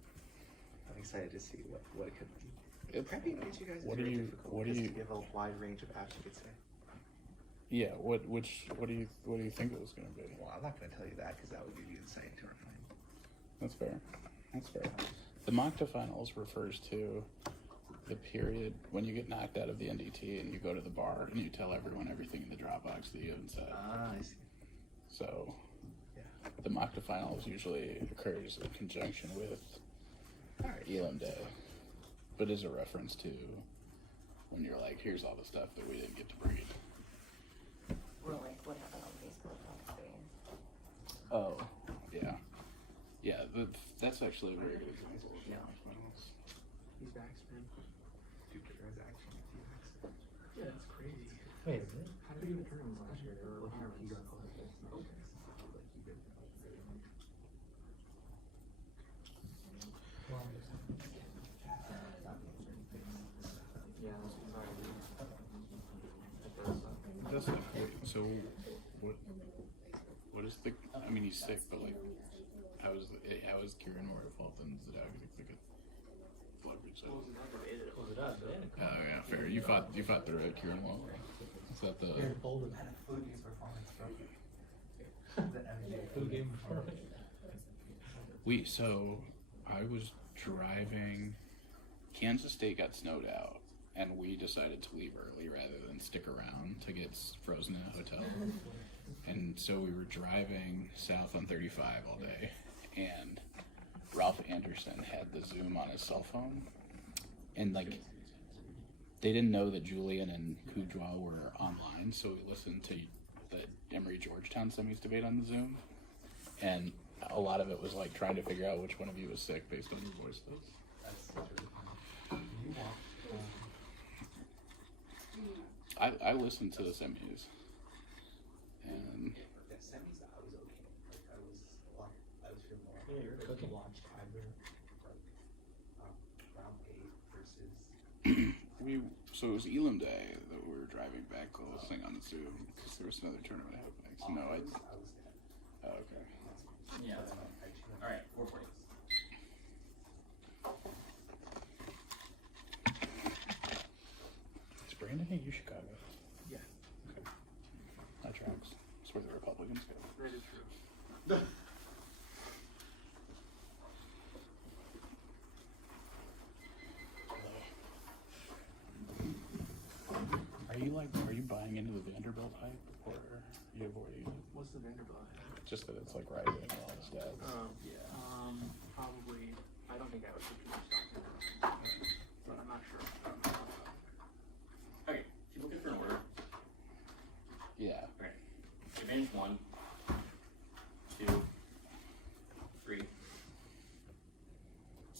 I'm excited to see what it could be. Prepping against you guys is What very do you- difficult what do because you- you have a wide range of apps you could say. Yeah. What do you think it was going to be? Well, I'm not going to tell you that because that would give you insight into our mind. That's fair. That's fair. The mock to finals refers to the period when you get knocked out of the NDT and you go to the bar and you tell everyone everything in the Dropbox that you haven't said. Ah, I see. So Yeah. the mock to finals usually occurs in conjunction with Elam Day, but is a reference to when you're like, here's all the stuff that we didn't get to read. Or like what happened on Facebook Wednesday. Oh, yeah. Yeah, that's actually a very good example of Yeah. mock finals. He's back, man. Dude, transaction. Yeah, that's crazy. Wait, is it? How did you get tournaments last year? There were requirements. Yeah, that's sorry. That does suck. That's wait, so what is the? I mean, he's sick, but like, how is Kieran more fault than Zadao getting sick at leverage? So. Close it up, man. Oh yeah, fair. You fought through it, Kieran. Well, is that the? You're bold about it. Food games performance, bro. The MJ Food game before. So I was driving. Kansas State got snowed out, and we decided to leave early rather than stick around to get frozen in a hotel. And so we were driving south on 35 all day, and Ralph Anderson had the Zoom on his cell phone, and like they didn't know that Julian and Kujwa were online, so we listened to the Emory Georgetown semis debate on the Zoom, and a lot of it was like trying to figure out which one of you was sick based on your voice notes. That's really funny. You want I listened to the semis, and the semis? I was okay. Like I was feeling more. Yeah, you're cooking. Launch timer, like round 8 versus. so it was Elam Day that we were driving back listening on the Zoom because there was another tournament happening. So no, I was dead. Oh, okay. Yeah, that's fine. Alright, 440. Is Brandon at Chicago? Yeah, Okay. That tracks. That's where the Republicans go. that is true. Are you buying into the Vanderbilt hype, or are you avoiding it? What's the Vanderbilt? Just that it's like rising a lot of stats. Yeah. Probably. I don't think I would put too much stock in that, but I'm not sure. Okay, keep looking for an order. Yeah. Okay. Advantage 1, 2, 3,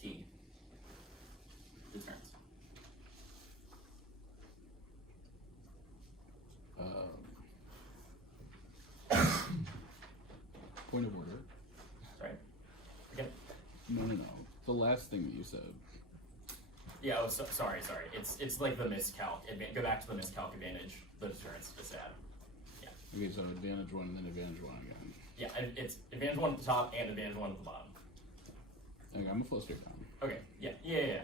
T. Good turns. Point of order. Sorry. Again. No. The last thing that you said. Yeah, oh, sorry. It's like the miscalc. Go back to the miscalc advantage. The deterrence just add. Yeah. Okay, so advantage 1 and then advantage 1 again. Yeah, and it's advantage 1 at the top and advantage 1 at the bottom. Okay, I'm gonna flow straight down. Okay. Yeah.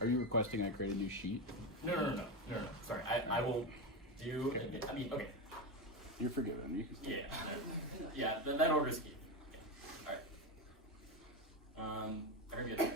Are you requesting I create a new sheet? No. Sorry, I will do. I mean, okay. You're forgiven. You can. Yeah. Yeah. That order is key. Very good.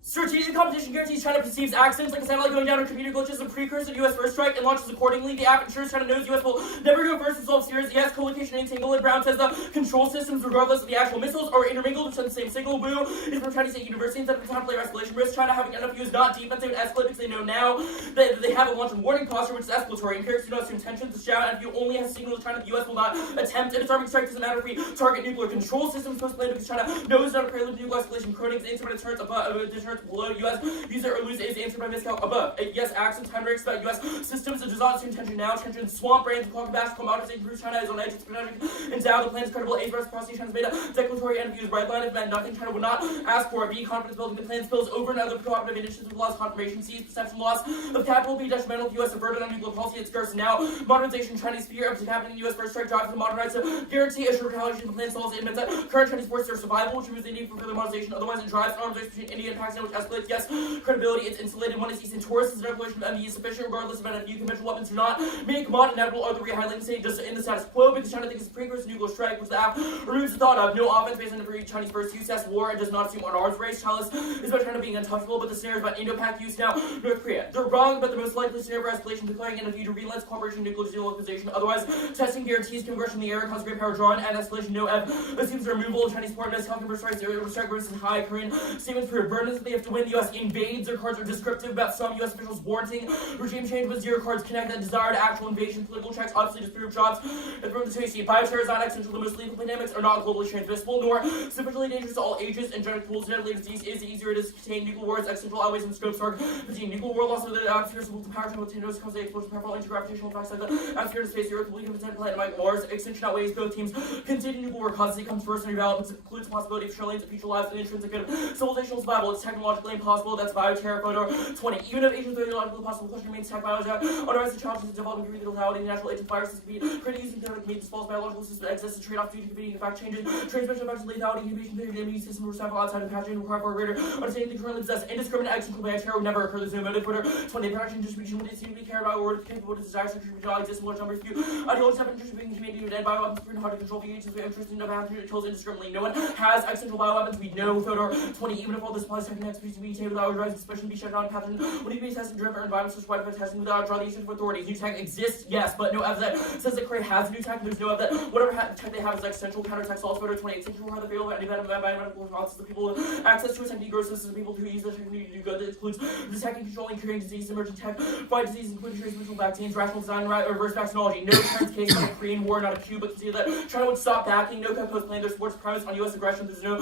Strategic competition guarantees China perceives accidents like a satellite going down or computer glitches a precursor to U.S. first strike and launches accordingly. The app ensures China knows U.S. will never go first and solve serious yes co-location and entangled. Brown says the control systems, regardless of the actual missiles, are intermingled to send the same signal. Wu is from Chinese State University instead of the player escalation risk. China having NFU is not defensive and escalate because they know now that they have a launch and warning posture, which is escalatory. Empirics do not assume tensions. The Xiao NFU only has signals China the U.S. will not attempt an disarming strike. Doesn't matter if we target nuclear control systems post-play because China knows not a prelude to nuclear escalation. Cronin's answer by deterrence above, deterrence below. U.S. user or lose is answered by miscount above. Yes, actions, time breaks about U.S. systems. It does not assume tension now. Tension, swamp brains, and clock bash, modernization proves China is on edge. It's strategic. And now the plan is credible. A versus prosecute China's made a declaratory and views right line. If meant nothing, China would not ask for it. B, confidence building. The plan spills over and other cooperative initiatives with loss confirmation. C, perception loss of capital. B, detrimental if U.S. averted on nuclear policy. It's scarce now. Modernization, Chinese fear of happening. U.S. first strike drive to modernize to guarantee assured retaliation. The plan stalls. It admits that current Chinese forces are survival, which removes the need for further modernization. Otherwise, it drives arms race between India and Pakistan, which escalates. Yes, credibility. It's insulated. One is Eastern Taurus. Is an evolution of ME is sufficient, regardless of NFU. Conventional weapons do not make mod inevitable or the rehighlighting state just in the status quo because China thinks it's a precursor to nuclear strike, which the app removes the thought of. No offense based on every Chinese first use. Yes, war and does not assume on arms race. Chalice is about China being untouchable, but the scenario is about Indo-Pac use now. North Korea. They're wrong, but the most likely scenario for escalation declaring NFU to relance cooperation nuclear delocalization. Otherwise, testing guarantees conversion in the air, cause great power drawn, and escalation. No F assumes the removal of Chinese support. Talking for strikes, strike versus high Korean statements for burdens that they have to win. The U.S. invades. Their cards are descriptive about some U.S. officials warranting regime change, but zero cards connect that desire to actual invasion. Political checks obviously disprove jobs. And from the Tracy, bioterror is not essential. The most lethal pandemics are not globally transmissible, nor sufficiently dangerous to all ages and genetic pools. Deadly disease is easier to contain. Nuclear war is existential always in scope. Stark 15. Nuclear war loss of the atmosphere is to power with tornadoes, cause the explosion, powerful anti-gravitational effects like the atmosphere to space, the Earth, bleeding potential planet, Mike Mars. Extinction outweighs both teams. Continued nuclear war causes it comes first in development. Includes the possibility of trillions of future lives and intrinsic good civilizational survival. It's technologically impossible. That's bioterror. Photo 20. Even if Asian theoretically possible question remains tech biology. Otherwise, the challenges of developing green lethality, natural agent viruses can be created using theoretic means. False biological system exists. Trade-off due to convening the fact changes. Transmission effects of lethality, inhibition theory, the immune system, recycle outside of pathogen, require for a greater understanding the currently possess indiscriminate action by terror would never occur. There's no motive. Photo 20. Production distribution would seem to be carried by or capable to desire such a exists in large numbers. Few ideologies have been distributing humanity and bioweapons proven hard to control the agents with interest in pathogen it kills indiscriminately. No one has existential bioweapons. We know. Photo 20. Even if all this applies to next to be taken without rising suspicion, be shut down pathogen. When you be tested driven or environment such widespread testing without draw the attention of authorities. New tech exists, yes, but no evidence says that Korea has new tech. There's no evidence. Whatever tech they have is existential. Counter-tech solves. Photo 20. Existential are the fatal of any biomedical responses. The people with access to a tech necrosis the people who use the technique to do good. That includes detecting, controlling, curing disease, emerging tech, fight disease, including transmission vaccines, rational design, reverse vaccinology. No China's case like a Korean war, not a Cuba. Consider that China would stop backing. No post plan their sports premise on U.S. aggression. There's no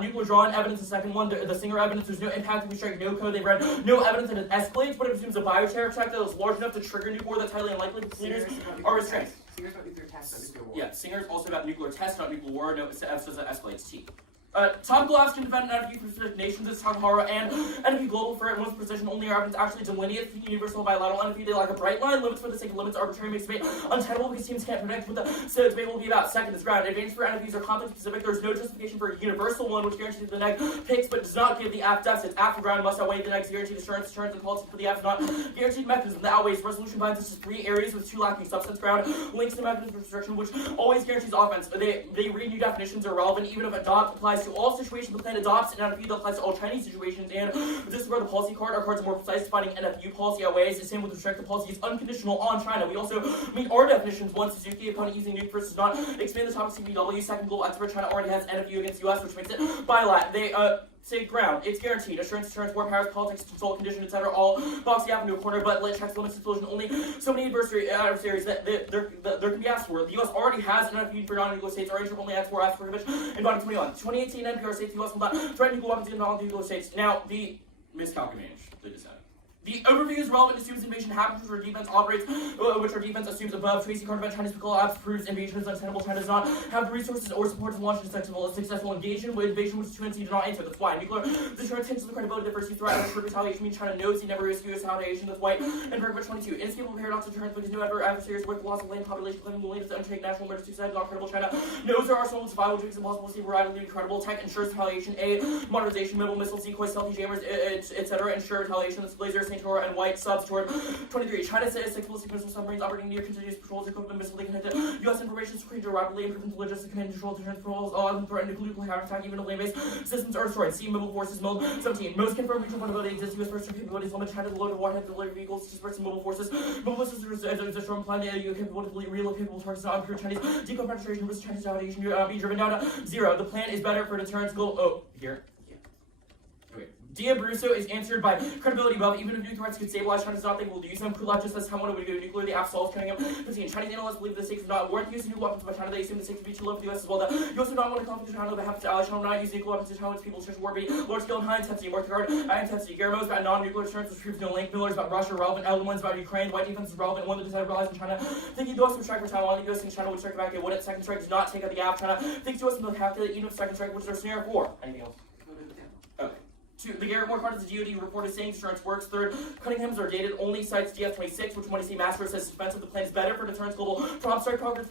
nuclear draw and evidence. The second one, the Singer evidence. There's no impact of strike. No code. They've read no evidence that it escalates, but it assumes a bioterror attack that is large enough to trigger nuclear war that's highly unlikely. The leaders are restrained. Singer's about nuclear tests, not nuclear war. Yeah, Singer's also about nuclear tests, not nuclear war. No, it says that escalates. T. Tom Glass can defend an NFU for specific nations as Takahara and NFU global for it. Most precision, only our evidence actually delineate the universal bilateral NFU. They lack a bright line. Limits for the sake of limits arbitrary makes debate untenable because teams can't predict what the debate will be about. Second is ground. Advantage for NFUs are context specific. There's no justification for a universal one which guarantees the neg picks but does not give the app deficits. After ground must outweigh the next guaranteed assurance and policy for the app is not guaranteed mechanism that outweighs resolution binds us to 3 areas with 2 lacking substance. Ground links the mechanism of restriction which always guarantees offense. They read new definitions are relevant even if adopt applies to all situations. The plan adopts an NFU that applies to all Chinese situations, and this is where the policy card, our cards are more precise, defining NFU policy outweighs. The same with respect to policy is unconditional on China. We also meet our definitions. One, Suzuki, opponent using nuke first does not expand the topic CBW. Second, global expert, China already has NFU against US, which makes it bilat. They say ground. It's guaranteed. Assurance, war powers, politics, consult, condition, etc. All box the app into a corner, but let checks limits explosion. Only so many adversaries that there can be asked for. The U.S. already has an NFU for non-nuclear states. Our Asia only asks for in body 21. 2018 NPR states the U.S. will not threaten nuclear weapons in non-nuclear states. Now, the miscalculation, they decided. The overview is relevant, assumes invasion happens, which our defense operates, which our defense assumes above. Tracy card about Chinese Piccolo apps proves invasion is untenable. China does not have the resources or support to launch a successful invasion with invasion which 2NC do not answer. That's why nuclear deterrence hinges the credibility of diversity threat and retaliation means China knows he never risks U.S. retaliation. That's white and Bergman 22. Inescapable paradox of deterrence because no adversaries worth the loss of land population claiming the leaders to undertake national emergency side not credible. China knows there are some survival tricks impossible to see variety incredible. Tech ensures retaliation. A modernization, mobile missile, decoys, stealthy jammers, etc. ensure retaliation. This blazer saying Tantor, and White subs toward 23. China says 6 ballistic missile submarines operating near continuous patrols equipped with missile connected. U.S. information screen to rapidly improve logistics command and control deterrence patrols on threatened nuclear attack even to land-based systems are destroyed. Sea mobile forces mode 17. Most confirmed mutual vulnerability exists. U.S. first capabilities limit China to load of warhead delivery vehicles to disperse mobile forces. Mobile systems are from implying the EU capability to relocatable targets not pure Chinese decoy penetration versus Chinese validation be driven down to 0. The plan is better for deterrence goal. Oh, here. Dia Brusso is answered by credibility above. Even if nuclear threats could stabilize China's not, they will use them. Kulak just says Taiwan would go nuclear. The app solves killing him. 15. Chinese analysts believe the stakes are not worth using nuclear weapons by China. They assume the stakes would be too low for the US as well. The US would not want to conflict with China that happens to allies. China will not use nuclear weapons to challenge people's church war. Be large scale and high intensity. Mark the guard. High intensity. Guillermo's about non-nuclear deterrence, which proves no link. Miller's about Russia relevant. Ellen's about Ukraine. White defense is relevant. One that decided realize in China. Thinking the US would strike for Taiwan. The US thinks China would strike back. It wouldn't. Second strike does not take out the app. China thinks the US will calculate even if second strike, which is their scenario 4. Anything else? Okay. 2. The Garrett Moore card is the DoD report is saying deterrence works. 3rd, Cunningham's are dated only cites DF-26, which when you see Master says defensive, the plan is better for deterrence global. Prompt strike product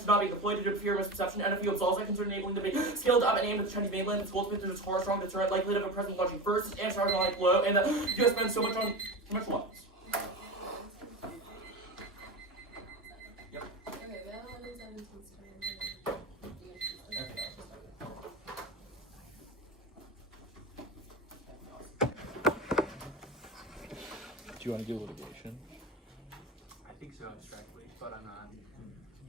should not be deployed to interfere with misperception. NFU absolves that concern enabling them to be scaled up and aimed at the Chinese mainland. Its goal is to destroy a strong deterrent. Likelihood of a president launching first and starting like low, and the US spends so much on conventional weapons. Yep. Okay, battle 11, 17, Do you want to do litigation? I think so abstractly, but I'm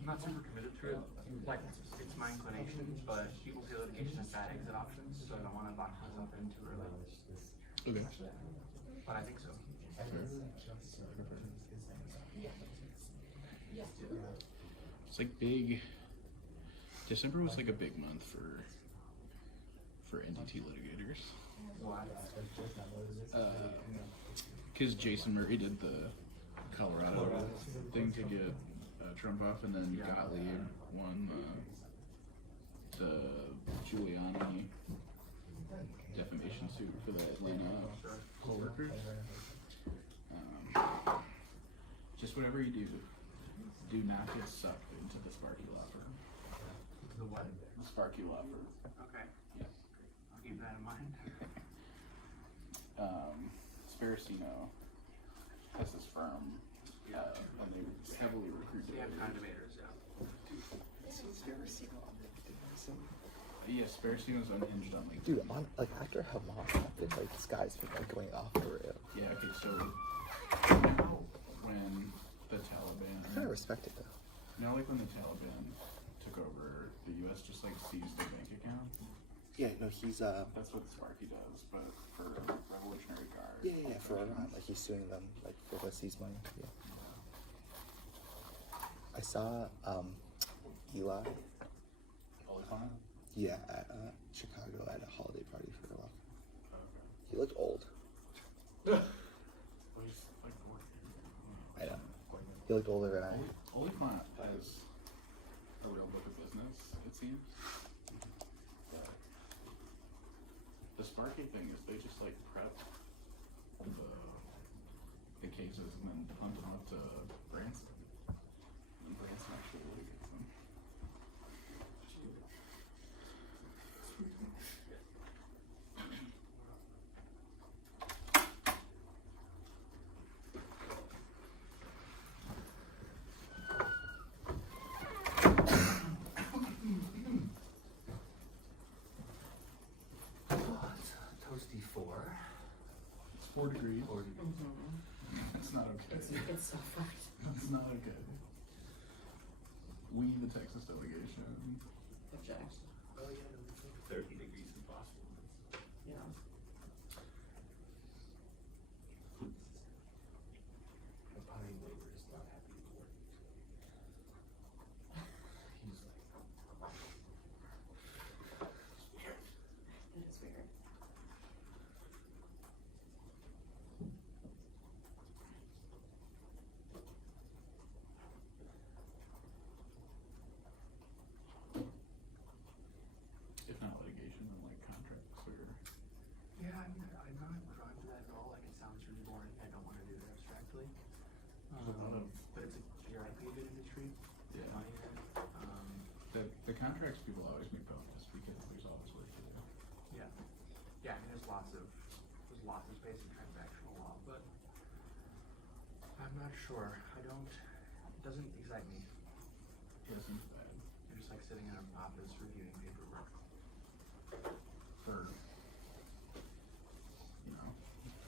not super committed to it. Like, it's my inclination, but people say litigation has bad exit options, so I don't want to box myself in too early. Okay. But I think so. It's like big. December was like a big month for NDT litigators. Why? Because Jason Murray did the Colorado thing to get Trump off, and then Gottlieb won the Giuliani defamation suit for the Atlanta co-workers. Just whatever you do not get sucked into the Sparky law firm. The what? The Sparky law firm. Okay. Yeah. I'll keep that in mind. Sparacino has this firm, and they heavily recruit They have debaters. kind of debaters, yeah. Yeah, Sparacino's unhinged on like. Dude, after Hamas happened, this guy's been going off for real. Yeah. Okay. So when the Taliban. I kind of respect it though. Like when the Taliban took over, the U.S. just like seized their bank account. Yeah, no, he's That's what Sparky does, but for Revolutionary Guard. Yeah, for Iran. Like he's suing them like for the seized money. Yeah. I saw Eli. Oliphant? Yeah, at Chicago at a holiday party for a while. Okay. He looked old. Well, he's like 40. I know. He looked older than I. Oliphant has a real book of business, it seems. The Sparky thing is they just like prep the cases and then punt them up to Branson. And Branson actually litigates them. Toasty 4. It's 4 degrees. 4 degrees. It's not okay. It's so fun. It's not okay. We, the Texas delegation. Object. 30 degrees impossible. Yeah. The pine labor is not happy to work. He's like, It is weird. If not litigation, then like contracts or. Yeah, I mean, I'm not drawn to that at all. Like, it sounds really boring. I don't want to do it abstractly. There's a lot of. But it's a GRP good industry. Yeah. Money in it. The contracts people always make bonus because there's always work to do. Yeah. Yeah, I mean, there's lots of space in transactional law, but sure. It doesn't excite me. Yeah, seems bad. You're just like sitting in an office reviewing paperwork. For, you know,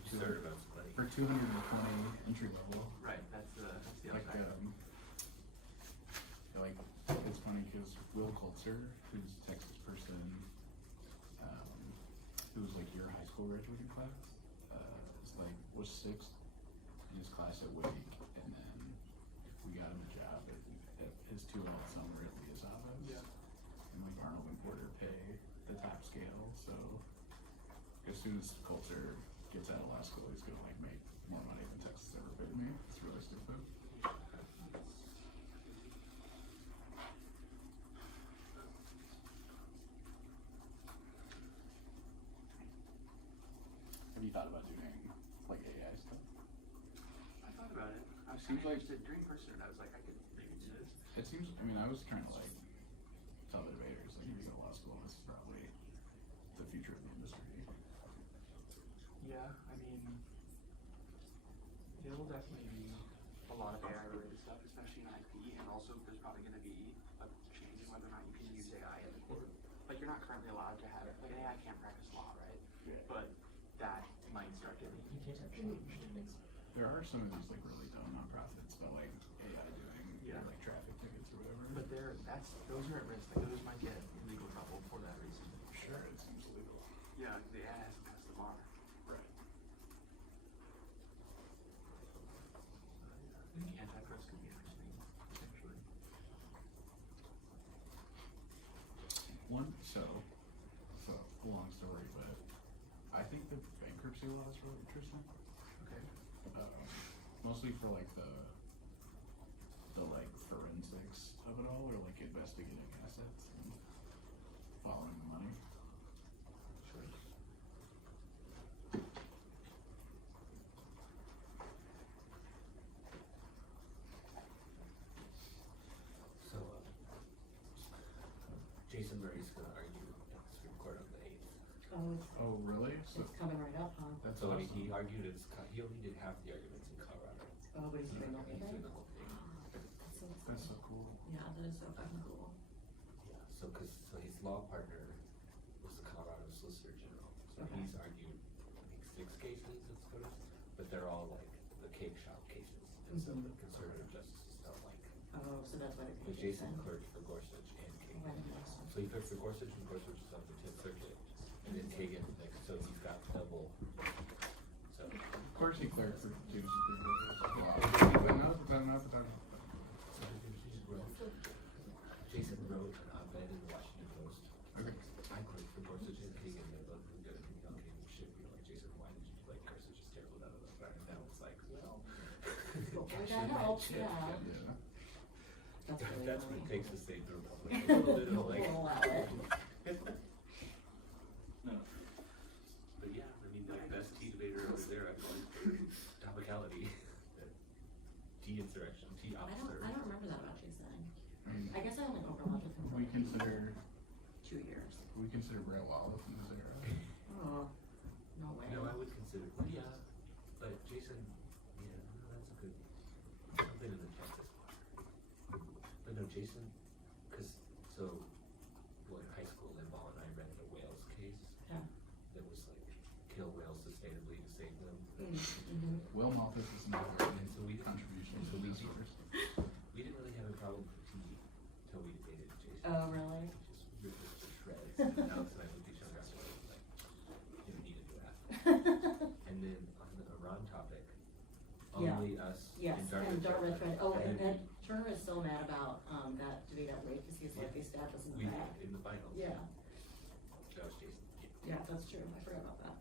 Absurd amounts of money. for 220 entry level. Right, that's the Like, upside. like, it's funny because Will Coulter, who's a Texas person, who was like your high school graduating class, was sixth in his class at Wake, and then we got him a job at his 2 adult summer at Leah's office. Yeah. And like Arnold and Porter pay the top scale, so as soon as Coulter gets out of law school, he's gonna like make more money than Texas ever paid me. It's really stupid. Have you thought about doing like AI stuff? I thought about it. I was Seems like- interested during first year. I was like, I could maybe do this. It seems, I mean, I was trying to like tell the debaters, like, if you go to law school, this is probably the future of the industry. Yeah, I mean, there will definitely be a lot of AI related stuff, especially in IP, and also there's probably going to be a change in whether or not you can use AI in the court. Like, you're not currently allowed to have it. Like, an AI can't practice law, right? Yeah. But that might start getting changed. There are some of these like really dumb nonprofits that like AI doing Yeah. like traffic tickets or whatever. But those are at risk. Like, those might get in legal trouble for that reason. Sure, it seems illegal. Yeah, the AI hasn't passed the bar. Right. I think antitrust could be interesting, potentially. So long story, but I think the bankruptcy law is really interesting. Okay. Mostly for like the like forensics of it all, or like investigating assets and following the money. Sure. So, Jason Murray's gonna argue at the Supreme Court on the 8th. Oh, really? So It's coming right up, huh? that's So awesome. he argued he only did half the arguments in Colorado. Oh, but he's doing He's doing everything? the whole thing. That's so That's so cool. Yeah, that is so fucking cool. Yeah, so his law partner was the Colorado Solicitor General. So Okay. he's argued, I think, 6 cases in SCOTUS, but they're all like the cake shop cases. And so the conservative justices don't like. Oh, so that's why But Jason clerked for Gorsuch and Kagan. So he clerked for Gorsuch, and Gorsuch is on the 10th Circuit. And then Kagan, like, so he's got double. So. Of course he clerked for 2 Supreme Court. Wow. Now's the time. So Jason wrote an op-ed in the Washington Post. Okay. I clerked for Gorsuch and Kagan, they both were good. And Kagan should be like, Jason, why did you like Gorsuch is terrible? And that was like, well. Hopefully that helps, yeah. Yeah. That's really That's what funny. it takes to save the Republic. A little bit of You'll like. roll at it. No. But yeah, I mean, the best tea debater over there, actually. Topicality. Tea-insurrection, I tea-officer. don't remember that about Jason. I mean, I guess I only overlapped with him for we like consider 2 years. Brett Wallace in this era. Oh, no way. No, I would consider, yeah, but Jason, yeah, no, that's a good, something in the Texas bar. But no, Jason, so, well, in high school, Limbaugh and I read a whales case. Yeah. That was like, kill whales sustainably to save them. Mm-hmm. Will Malthus is another And so we contribution and so to we, this source. we didn't really have a problem with tea until we debated Jason. Oh, really? Just ripped us to shreds. And Alex and I looked at each other after like, you don't need to do that. And then on the Iran topic, Yeah. only us Yes, and and Dartmouth read. read, oh, and then Turner is so mad about, that debate at Wake, cause he's like, they stabbed us in We the back. in the finals. Yeah, That was Jason. yeah, that's true, I forgot about that.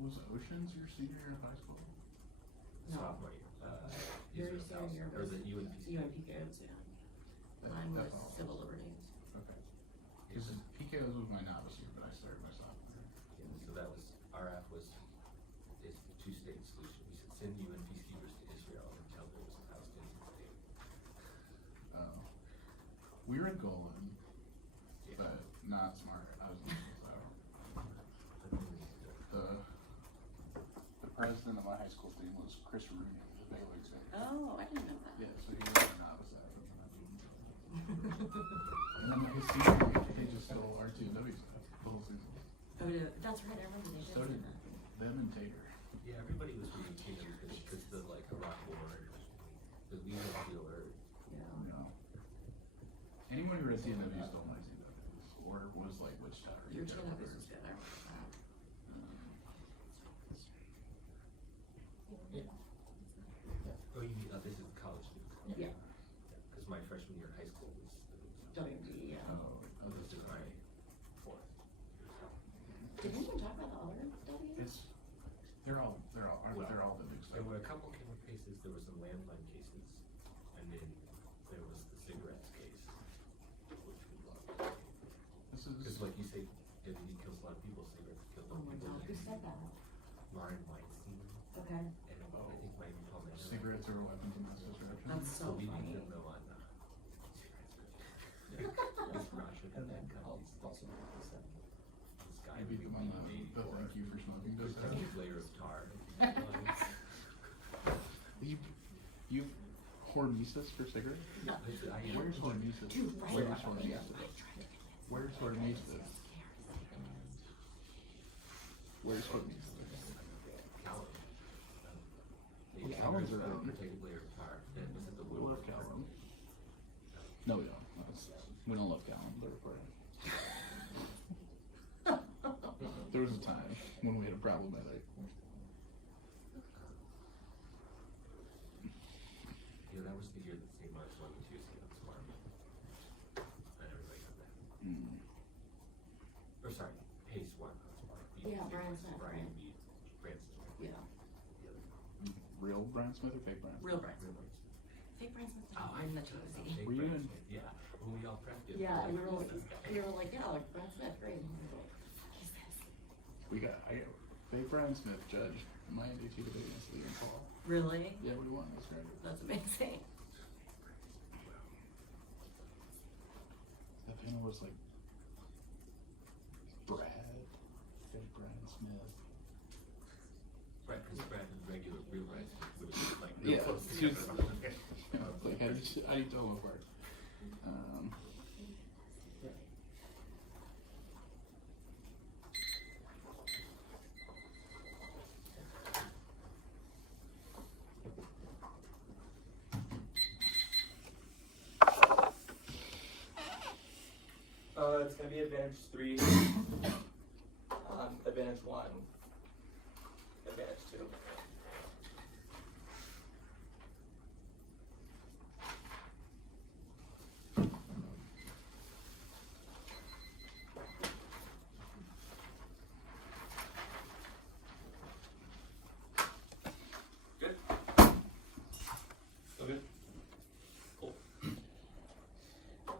Was Oceans your senior year of high school? No. Sophomore year. Your Israel's senior house. year Or was the UNPC. UNPK was, yeah. Mine was That's all. civil liberties. Okay. Because PKOs was my novice year, but I started my sophomore year. Yeah, so that was, RF was, is the two-state solution. We said send UN peacekeepers to Israel until there was a Palestinian state. We were in Golan, Yeah. but not smart. I was in so. The president of my high school team was Chris Rooney, the Baylor executive. Oh, And then his senior year, they just stole our two W stuff the whole season. Oh, yeah, that's right, I remember they did So say did that. them and Tater. Yeah, everybody was really keen because the like Iraq War, the Legion Healer. Yeah. You know. Anyone who read TNW stole my TNWs or was like Witch Tower. Your you chin know, up is good, I remember that. Oh, you mean this is college students? Yeah. Because my freshman year of high school was WB, yeah. Oh, this is my fourth. Did anyone talk about the other W? they're all the big There stuff. were a couple camera cases, there were some landline cases, and then there was the cigarettes case, which we loved. This is Because like you say, WWE kills a lot of people, cigarettes kill a Oh lot of my people. god, who said that? Lauren Weinstein, Okay. and I think my Paul Mann. cigarettes are weapons of mass destruction. That's so We funny. need to know on It's Russia and that countries. This guy I beat them on the thank you for smoking There's stuff. a layer of tar. You hormesis for cigarettes? Where's hormesis? Dude, right. Where's hormesis? Where's hormesis? Where's hormesis? They Callums are a good. particular layer of tar. That was at the We love Callum. No, we don't. We don't love Callum. They're recording. There was a time when we had a problematic. Yeah, that was the year that St. Mark's won the Tuesday on Smart. And everybody got that. Or sorry, Pace won on Smart. Yeah, Brian Smith, Brian right. beat Branson. Yeah. Real Brian Smith or fake Brian Smith? Real Brian Smith. Fake Brian Smith in the Jersey. Were you in? Yeah, when we all practiced. Yeah, and we were like, yeah, like Brian Smith, great. And we were like, who's this? I got fake Brian Smith judged my NDT debate against Lee and Paul. Really? Yeah, we won. That's great. That's amazing. That panel was like Brad, fake Brian Smith. Right, because Brad is regular, real Brian Smith, which is like real Yeah, close she was- together. Like I need to look apart. It's gonna be advantage 3, advantage 1, advantage 2. Good. Still good? Cool.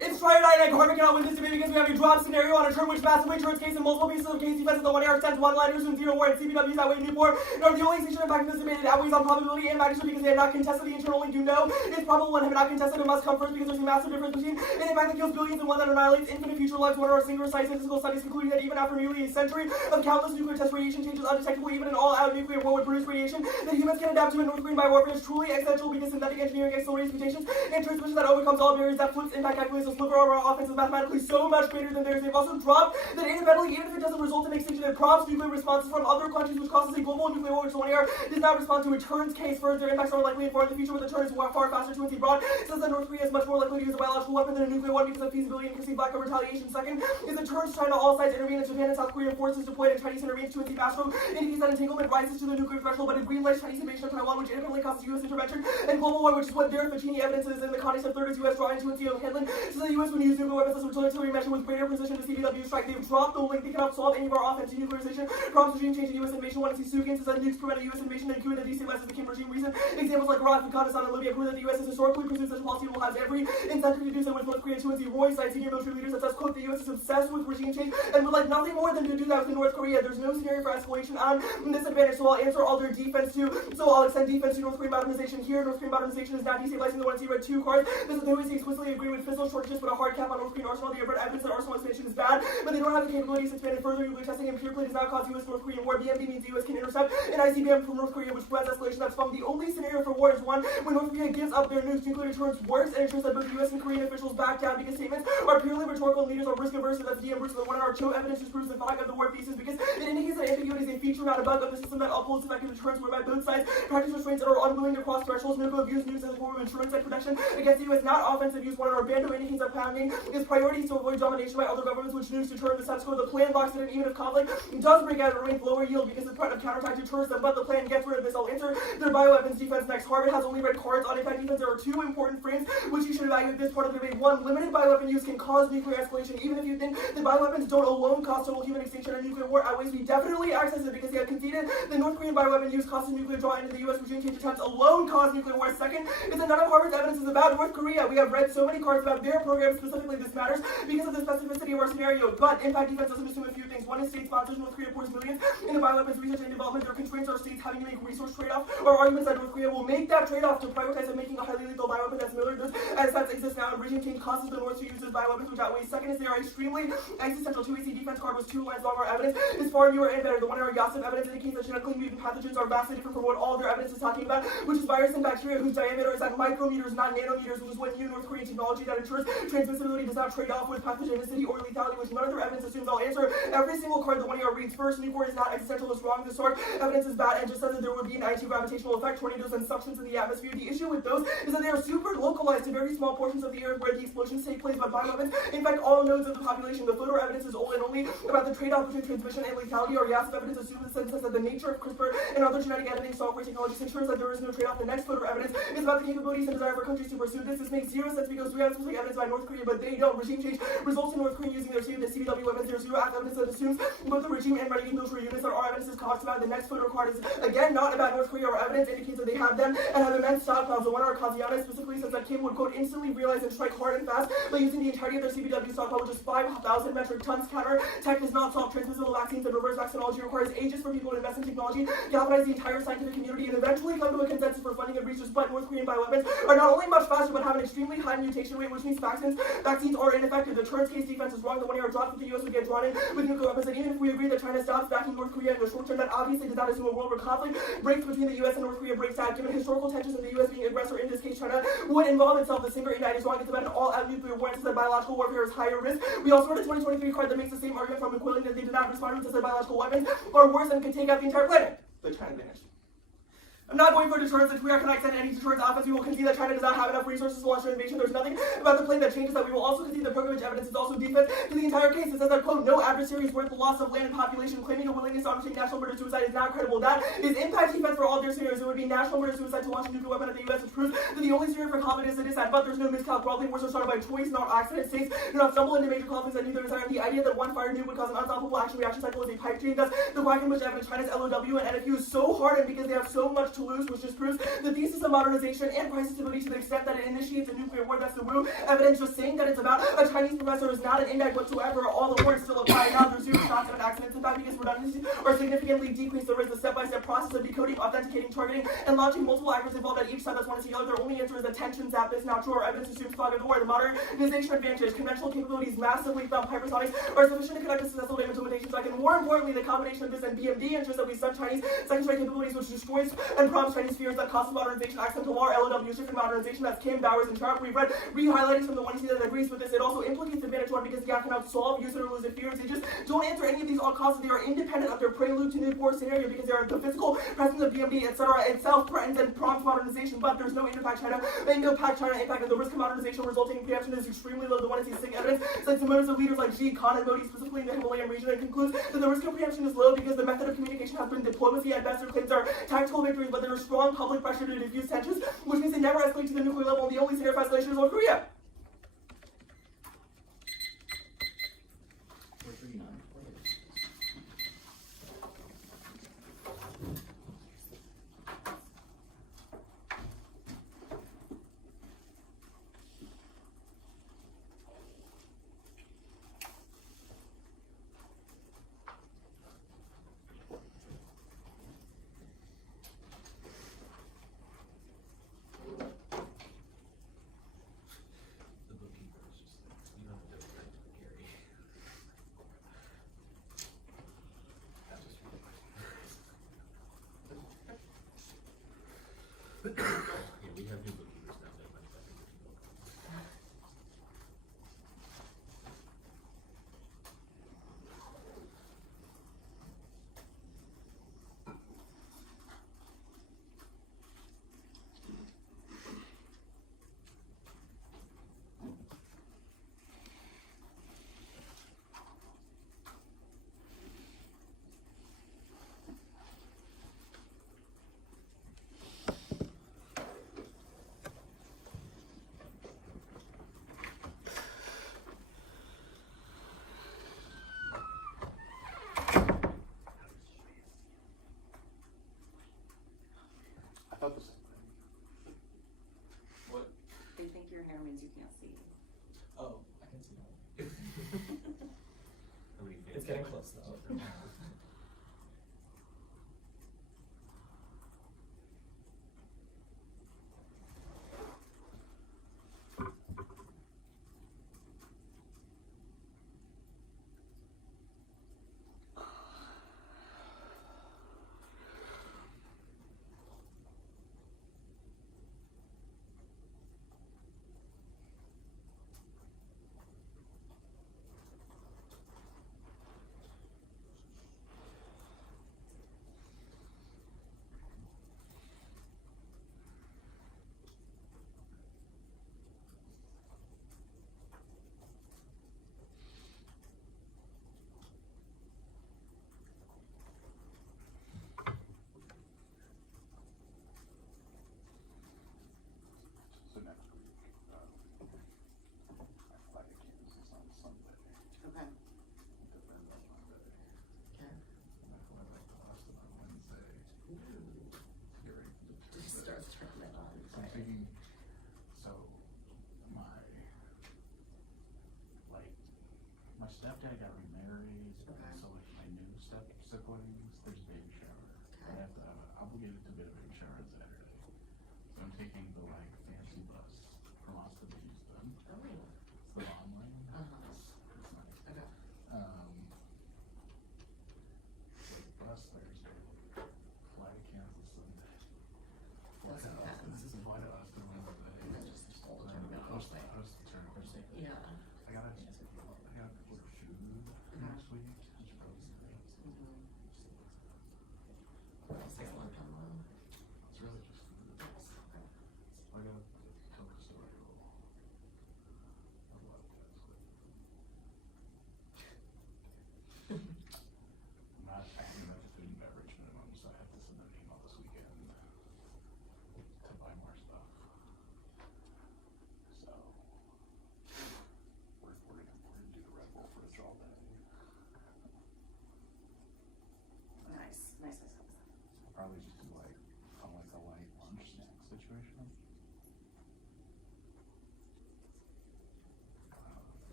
It's Friday night and Carmen cannot win this debate because we have a drop scenario on a turn which massive turns case and multiple pieces of case defense in the 1 AR extends 1 liners and 0 war and CBWs that way Newport are the only station impacting this debate. It outweighs on probability and magnitude because they have not contested the internal link. You know it's probable one have not contested it must come first because there's a massive difference between an impact that kills billions and one that annihilates infinite future lives. What are single science and physical studies concluding that even after nearly a century of countless nuclear test radiation changes undetectable even an all-out nuclear war would produce radiation that humans can adapt to in North Korean biowarfare is truly essential because synthetic engineering accelerates mutations and transmission that overcomes all barriers that flips impact calculates a sliver of our offense is mathematically so much greater than theirs. They've also dropped that independently, even if it doesn't result in extinction, it prompts nuclear responses from other countries, which causes a global nuclear war, which the 1 AR does not respond to a turns case. First, their impacts are likely in the future, where the turn is far faster to abroad. Says that North Korea is much more likely to use a biological weapon than a nuclear one because of feasibility and increasing blackout retaliation. Second, is the turns China all sides intervene as Japan and South Korean forces deployed and Chinese intervenes to a Basco indicates that entanglement rises to the nuclear threshold, but in green light Chinese invasion of Taiwan, which independently causes U.S. intervention and global war, which is what their Fachini evidence is in the context of third is U.S. drawing to a CEO of Hitler. Says the U.S. would use nuclear weapons as artillery measure with greater precision to CBW strike. They've dropped the link. They cannot solve any of our offensive nuclearization. Prompts regime change in U.S. invasion. One to see Sugan says that nukes prevent a U.S. invasion and Cuba that destabilizes the Kim regime reason. Examples like Iraq, Afghanistan, and Libya prove that the U.S. has historically pursued such a policy and will have every incentive to do so with North Korea. Truancy Roy cites senior military leaders that says, quote, the U.S. is obsessed with regime change and would like nothing more than to do that with North Korea. There's no scenario for escalation on this advantage, so I'll answer all their defense to, so I'll extend defense to North Korean modernization here. North Korean modernization is not destabilizing the 1C red 2 card. This is the explicitly agree with physical shortages, but a hard cap on North Korean arsenal. They have read evidence that arsenal expansion is bad, but they don't have the capabilities to expand it further. Nuclear testing and pure play does not cause U.S.-North Korean war. BMD means the U.S. can intercept an ICBM from North Korea, which prevents escalation. That's fun. The only scenario for war is one when North Korea gives up their nukes. Nuclear deterrence works and ensures that both U.S. and Korean officials back down because statements are purely rhetorical and leaders are risk averse. So that's DM versus the one hour show evidence disproves the fact of the war thesis because it indicates that ambiguity is a feature, not a bug of the system that upholds effective deterrence, whereby both sides practice restraints and are unwilling to cross thresholds. Nuclear abuse nukes as a form of insurance and protection against the U.S. Not offensive use. One hour bando indicates that pounding is priorities to avoid domination by other governments, which nukes deter the status quo. The plan locks it in even if conflict does break out, it remains lower yield because the threat of counterattack deters them. But the plan gets rid of this. I'll enter their bioweapons defense next. Harvard has only read cards on impact defense. There are two important frames which you should evaluate this part of the debate. One, limited bioweapon use can cause nuclear escalation. Even if you think that bioweapons don't alone cause total human extinction and nuclear war outweighs, we definitely access it because they have conceded that North Korean bioweapon use causes nuclear draw into the U.S. regime change attempts alone cause nuclear war. Second is that none of Harvard's evidence is about North Korea. We have read so many cards about their program. Specifically, this matters because of the specificity of our scenario. But impact defense doesn't assume a few things. One is state sponsors. North Korea pours millions into bioweapons research and development. Their constraints are states having to make resource trade-off or arguments that North Korea will make that trade-off to prioritize of making a highly lethal bioweapon that's similar to this as that exists now. And regime change causes the North to use those bioweapons, which outweighs. Second is they are extremely existential. 2AC defense card was 2 lines long. Our evidence is far newer and better. The 1 hour Yosef evidence indicates that genetically mutant pathogens are vastly different from what all their evidence is talking about, which is virus and bacteria whose diameter is at micrometers, not nanometers, which is when new North Korean technology that ensures transmissibility does not trade off with pathogenicity or lethality, which none of their evidence assumes. I'll answer every single card the 1 hour reads. First, Newport is not existential, it's wrong. This sort evidence is bad and just says that there would be an anti-gravitational effect, tornadoes and suctions in the atmosphere. The issue with those is that they are super localized to very small portions of the earth where the explosions take place, but bioweapons infect all nodes of the population. The photo evidence is old and only about the trade-off between transmission and lethality. Or Yosef evidence assumes the sense that the nature of CRISPR and other genetic editing software technologies ensures that there is no trade-off. The next photo evidence is about the capabilities and desire for countries to pursue this. This makes zero sense because we have specific evidence by North Korea, but they don't. Regime change results in North Korea using their CBW weapons. There's zero act evidence that assumes both the regime and renegade military units that our evidence is talks about. The next photo card is again not about North Korea. Our evidence indicates that they have them and have immense stockpiles. The 1 hour Kaziana specifically says that Kim would quote instantly realize and strike hard and fast by using the entirety of their CBW stockpile, which is 5,000 metric tons. Counter tech does not solve transmissible vaccines, and reverse vaccinology requires ages for people to invest in technology, galvanize the entire scientific community, and eventually come to a consensus for funding of research. But North Korean bioweapons are not only much faster, but have an extremely high mutation rate, which means vaccines are ineffective. The Turns case defense is wrong. The 1 hour drops that the U.S. would get drawn in with nuclear weapons, and even if we agree that China stops backing North Korea in the short term, that obviously does not assume a world where conflict breaks between the U.S. and North Korea breaks out. Given historical tensions and the U.S. being aggressor in this case, China would involve itself. The Singer Ignite is wrong. It's about an all-out nuclear war. It says that biological warfare is higher risk. We also read a 2023 card that makes the same argument from McQuillan that they did not respond to, that biological weapons are worse and can take out the entire planet. But China vanished. I'm not going for deterrence. If we are connected to any deterrence offense, we will concede that China does not have enough resources to launch an invasion. There's nothing about the plan that changes that. We will also concede that programmage evidence is also defense to the entire case. It says that, quote, no adversary is worth the loss of land and population. Claiming a willingness to undertake national murder-suicide is not credible. That is impact defense for all their scenarios. It would be national murder-suicide to launch a nuclear weapon at the U.S., which proves that the only scenario for conflict is it is that, but there's no miscalc. Broadly, wars are started by choice, not accident. States do not stumble into major conflicts that neither desire. The idea that one fire nuke would cause an unstoppable action-reaction cycle is a pipe dream. Thus, the quack in which evidence China's LOW and NFU is so hardened because they have so much to lose, which just proves the thesis of modernization and price stability to the extent that it initiates a nuclear war. That's the woo. Evidence just saying that it's about a Chinese professor is not an index whatsoever. All the words still apply. Now there's zero shots of an accident. In fact, because redundancies are significantly decreased, there is a step-by-step process of decoding, authenticating, targeting, and launching multiple actors involved at each side. That's one to see. Their only answer is attention zap. Is not true. Our evidence assumes fog of the war. The modernization advantage, conventional capabilities, massively thumb hypersonics are sufficient to conduct a successful damage implementation cycle. And more importantly, the combination of this and BMD ensures that we sub Chinese second-strike capabilities, which destroys and prompts Chinese fears that causes modernization, accidental war, LOW, shift and modernization. That's Kim, Bowers, and Sharp. We've read re-highlightings from the one that agrees with this. It also implicates advantage one because the cannot solve, use it, or lose it fears. They just don't answer any of these all causes. They are independent of their prelude to nuke war scenario because they are the physical presence of BMD, etc. itself threatens and prompts modernization, but there's no impact China. Impact China impact, and the risk of modernization resulting in preemption is extremely low. The one is seeing evidence cites the motives of leaders like Xi, Khan, and Modi, specifically in the Himalayan region, and concludes that the risk of preemption is low because the method of communication has been diplomacy. At best, their claims are tactical victories, but there is strong public pressure to diffuse tensions, which means they never escalate to the nuclear level. And the only scenario of escalation is North Korea.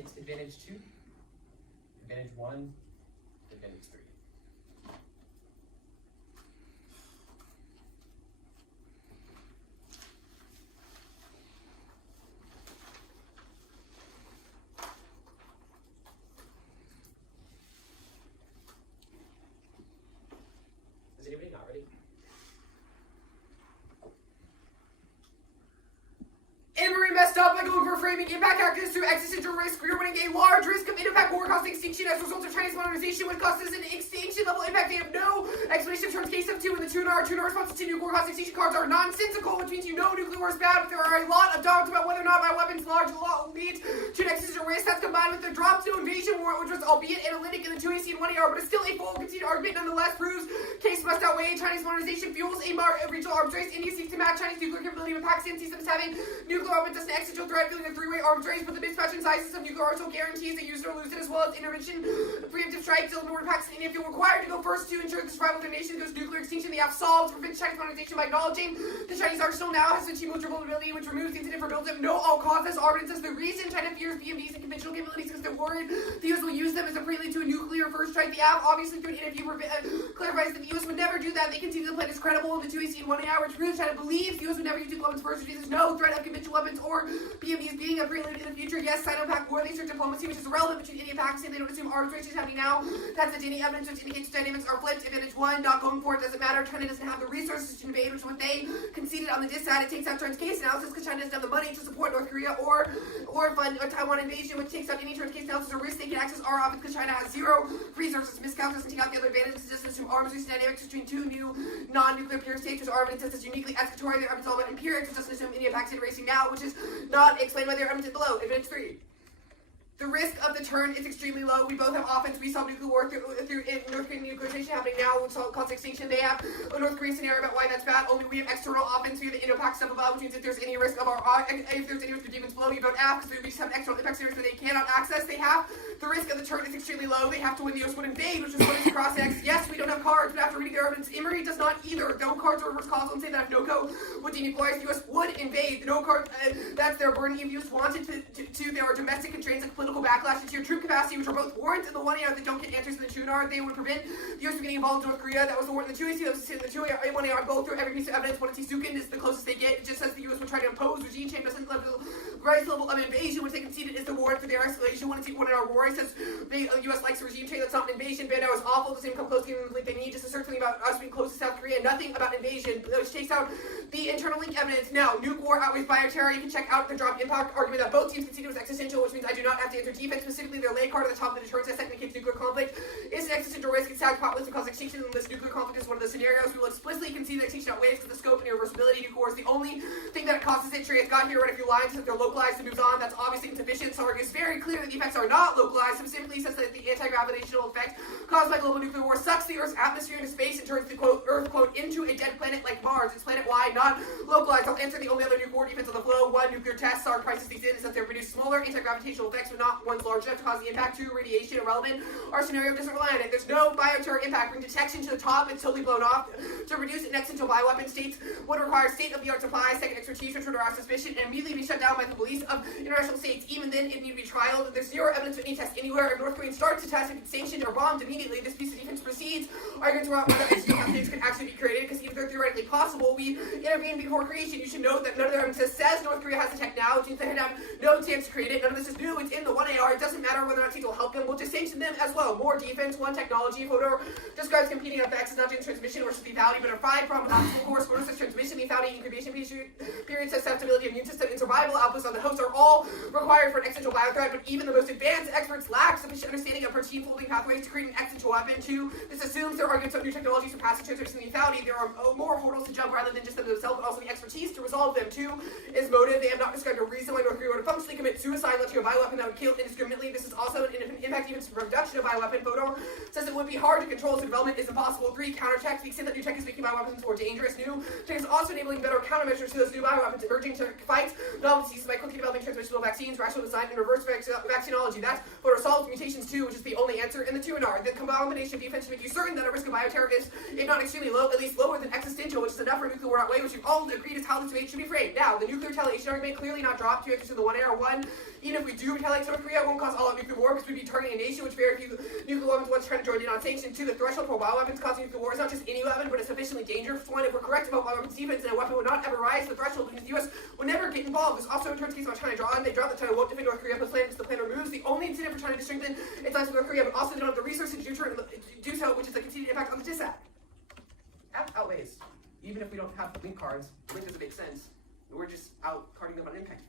It's advantage 2, advantage 1, advantage 3. Is anybody not ready? Emory messed up by going for framing impact actors through existential risk. We are running a large risk of impact war causing extinction as a result of Chinese modernization, which causes an extinction level impact. They have no explanation of turns case of 2 in the 2-NAR. 2-NAR responses to nuclear war causing extinction cards are nonsensical, which means you know nuclear war is bad, but there are a lot of doubts about whether or not bioweapons large will lead to an existential risk. That's combined with the drop to invasion war, which was albeit analytic in the 2AC and 1AR, but it's still a full conceded argument nonetheless. Proves case must outweigh Chinese modernization fuels a regional arms race. India seeks to match Chinese nuclear capability with Pakistan sees them as having nuclear weapons as an existential threat, feeling a 3-way arms race, but the mismatch in sizes of nuclear arsenal guarantees that use it or lose it, as well as intervention, preemptive strikes, Illinois, Pakistan, India feel required to go first to ensure the survival of their nation goes nuclear extinction. They have solved to prevent Chinese modernization by acknowledging the Chinese arsenal now has achieved military vulnerability, which removes the incident for builds up no all causes. Armament says the reason China fears BMDs and conventional capabilities because they're worried the US will use them as a prelude to a nuclear first strike. The app, obviously through an interview, clarifies that the US would never do that. They concede the plan is credible in the 2AC and 1AR, which proves China believes the US would never use nuclear weapons first, which means there's no threat of conventional weapons or BMDs being a prelude in the future. Yes, Sino-Pac war, they search diplomacy, which is irrelevant between India and Pakistan. They don't assume arms race is happening now. That's the DNA evidence which indicates dynamics are flipped. Advantage 1, not going for it, doesn't matter. China doesn't have the resources to invade, which is what they conceded on the dis side. It takes out China's case analysis because China doesn't have the money to support North Korea or fund a Taiwan invasion, which takes out any China's case analysis or risk they can access our office because China has zero resources. Miscalc doesn't take out the other advantages. It just assume arms race dynamics between 2 new non-nuclear peer states, which are evidence that's uniquely escatory. Their evidence all about empirics, which doesn't assume India and Pakistan are racing now, which is not explained by their evidence below. Advantage 3. The risk of the turn is extremely low. We both have offense. We saw nuclear war through North Korean negotiation happening now, which causes extinction. They have a North Korean scenario about why that's bad. Only we have external offense. We have the Indo-Pac stuff above, which means if there's any risk of if there's any risk of defense below, we don't have because we just have an external impact scenarios that they cannot access. They have the risk of the turn is extremely low. They have to win the US would invade, which is what is cross X. Yes, we don't have cards, but after reading their evidence, Emory does not either. No cards are reverse causal and say that if NOCO would denuclearize, the US would invade. No card, that's their burden. If the US wanted to there are domestic constraints like political backlash to your troop capacity, which are both warrants in the 1AR that don't get answers in the 2AR. They would prevent the US from getting involved in North Korea. That was the warrant in the 2AC. That was in the 1AR. Go through every piece of evidence. 1C Sukin is the closest they get. It just says the US would try to impose regime change, doesn't rise level of invasion, which they conceded is the warrant for their escalation. 1C1AR war says the US likes regime change. That's not an invasion. Bandao is awful. Doesn't even come close to the link they need. Just assert something about us being close to South Korea. Nothing about invasion, which takes out the internal link evidence. Now, nuke war outweighs bioterror. You can check out the drop impact argument that both teams conceded was existential, which means I do not have to enter defense. Specifically, their lay card at the top of the deterrence that second indicates nuclear conflict is an existential risk. It's sad populace and cause extinction. And this nuclear conflict is one of the scenarios. We will explicitly concede that extinction outweighs because the scope and irreversibility. Nuclear war is the only thing that it causes it. It's got here right a few lines that they're localized and moves on. That's obviously insufficient. So it's very clear that the effects are not localized. Specifically says that the anti-gravitational effect caused by global nuclear war sucks the Earth's atmosphere into space and turns the quote Earth quote into a dead planet like Mars. It's planet-wide, not localized. I'll answer the only other nuclear war defense on the flow. 1, nuclear tests. Our crisis these in is that they produce smaller anti-gravitational effects, but not ones large enough to cause the impact. 2, radiation irrelevant. Our scenario doesn't rely on it. There's no bioterror impact. Bring detection to the top. It's totally blown off. To reduce it next into bioweapon states would require state-of-the-art supply, second expertise, which would arouse suspicion, and immediately be shut down by the police of international states. Even then, it need to be trialed. There's zero evidence of any test anywhere. If North Koreans start to test and get sanctioned or bombed immediately, this piece of defense proceeds. Arguments about whether things can actually be created, because even though theoretically possible, we intervene before creation. You should note that none of their evidence says North Korea has the tech now, which means they have no chance to create it. None of this is new. It's in the 1AR. It doesn't matter whether or not states will help them. We'll just sanction them as well. More defense, 1 technology. Photo describes competing effects as not just transmission or lethality, but a 5-pronged obstacle course. Photo says transmission, lethality, incubation period, susceptibility, immune system, and survival outputs on the host are all required for an existential biothreat, but even the most advanced experts lack sufficient understanding of protein folding pathways to create an existential weapon. 2, this assumes their arguments of new technologies for passive transmission and lethality. There are more hurdles to jump rather than just them themselves, but also the expertise to resolve them. 2 is motive. They have not described a reason why North Korea would functionally commit suicide launching a bioweapon that would kill indiscriminately. This is also an impact even to production of bioweapon. Photo says it would be hard to control, so development is impossible. 3, countertech. To the extent that new tech is making bioweapons more dangerous. New tech is also enabling better countermeasures to those new bioweapons, emerging to fight novel diseases by quickly developing transmissible vaccines, rational design, and reverse vaccinology. That's what resolves mutations 2, which is the only answer in the 2NR. The combination of defense to make you certain that a risk of bioterror is, if not extremely low, at least lower than existential, which is enough for a nuclear war outweigh, which we've all agreed is how this debate should be framed. Now, the nuclear retaliation argument clearly not dropped. 2 answers to the 1AR. 1, Even if we do retaliate North Korea, it won't cause all-out nuclear war because we'd be targeting a nation which very few nuclear weapons once trying to join in on sanctions. 2, the threshold for bioweapons causing nuclear war is not just any weapon, but a sufficiently dangerous one. If we're correct about bioweapons defense, then a weapon would not ever rise to the threshold because the U.S. would never get involved. This also in turn case about China draw on. They draw that China won't defend North Korea, but plan the plan removes the only incentive for China to strengthen its ties with North Korea, but also they don't have the resources to do so, which is the continued impact on the TISAC. That outweighs. Even if we don't have link cards, link doesn't make sense. We're just out carding them on impact.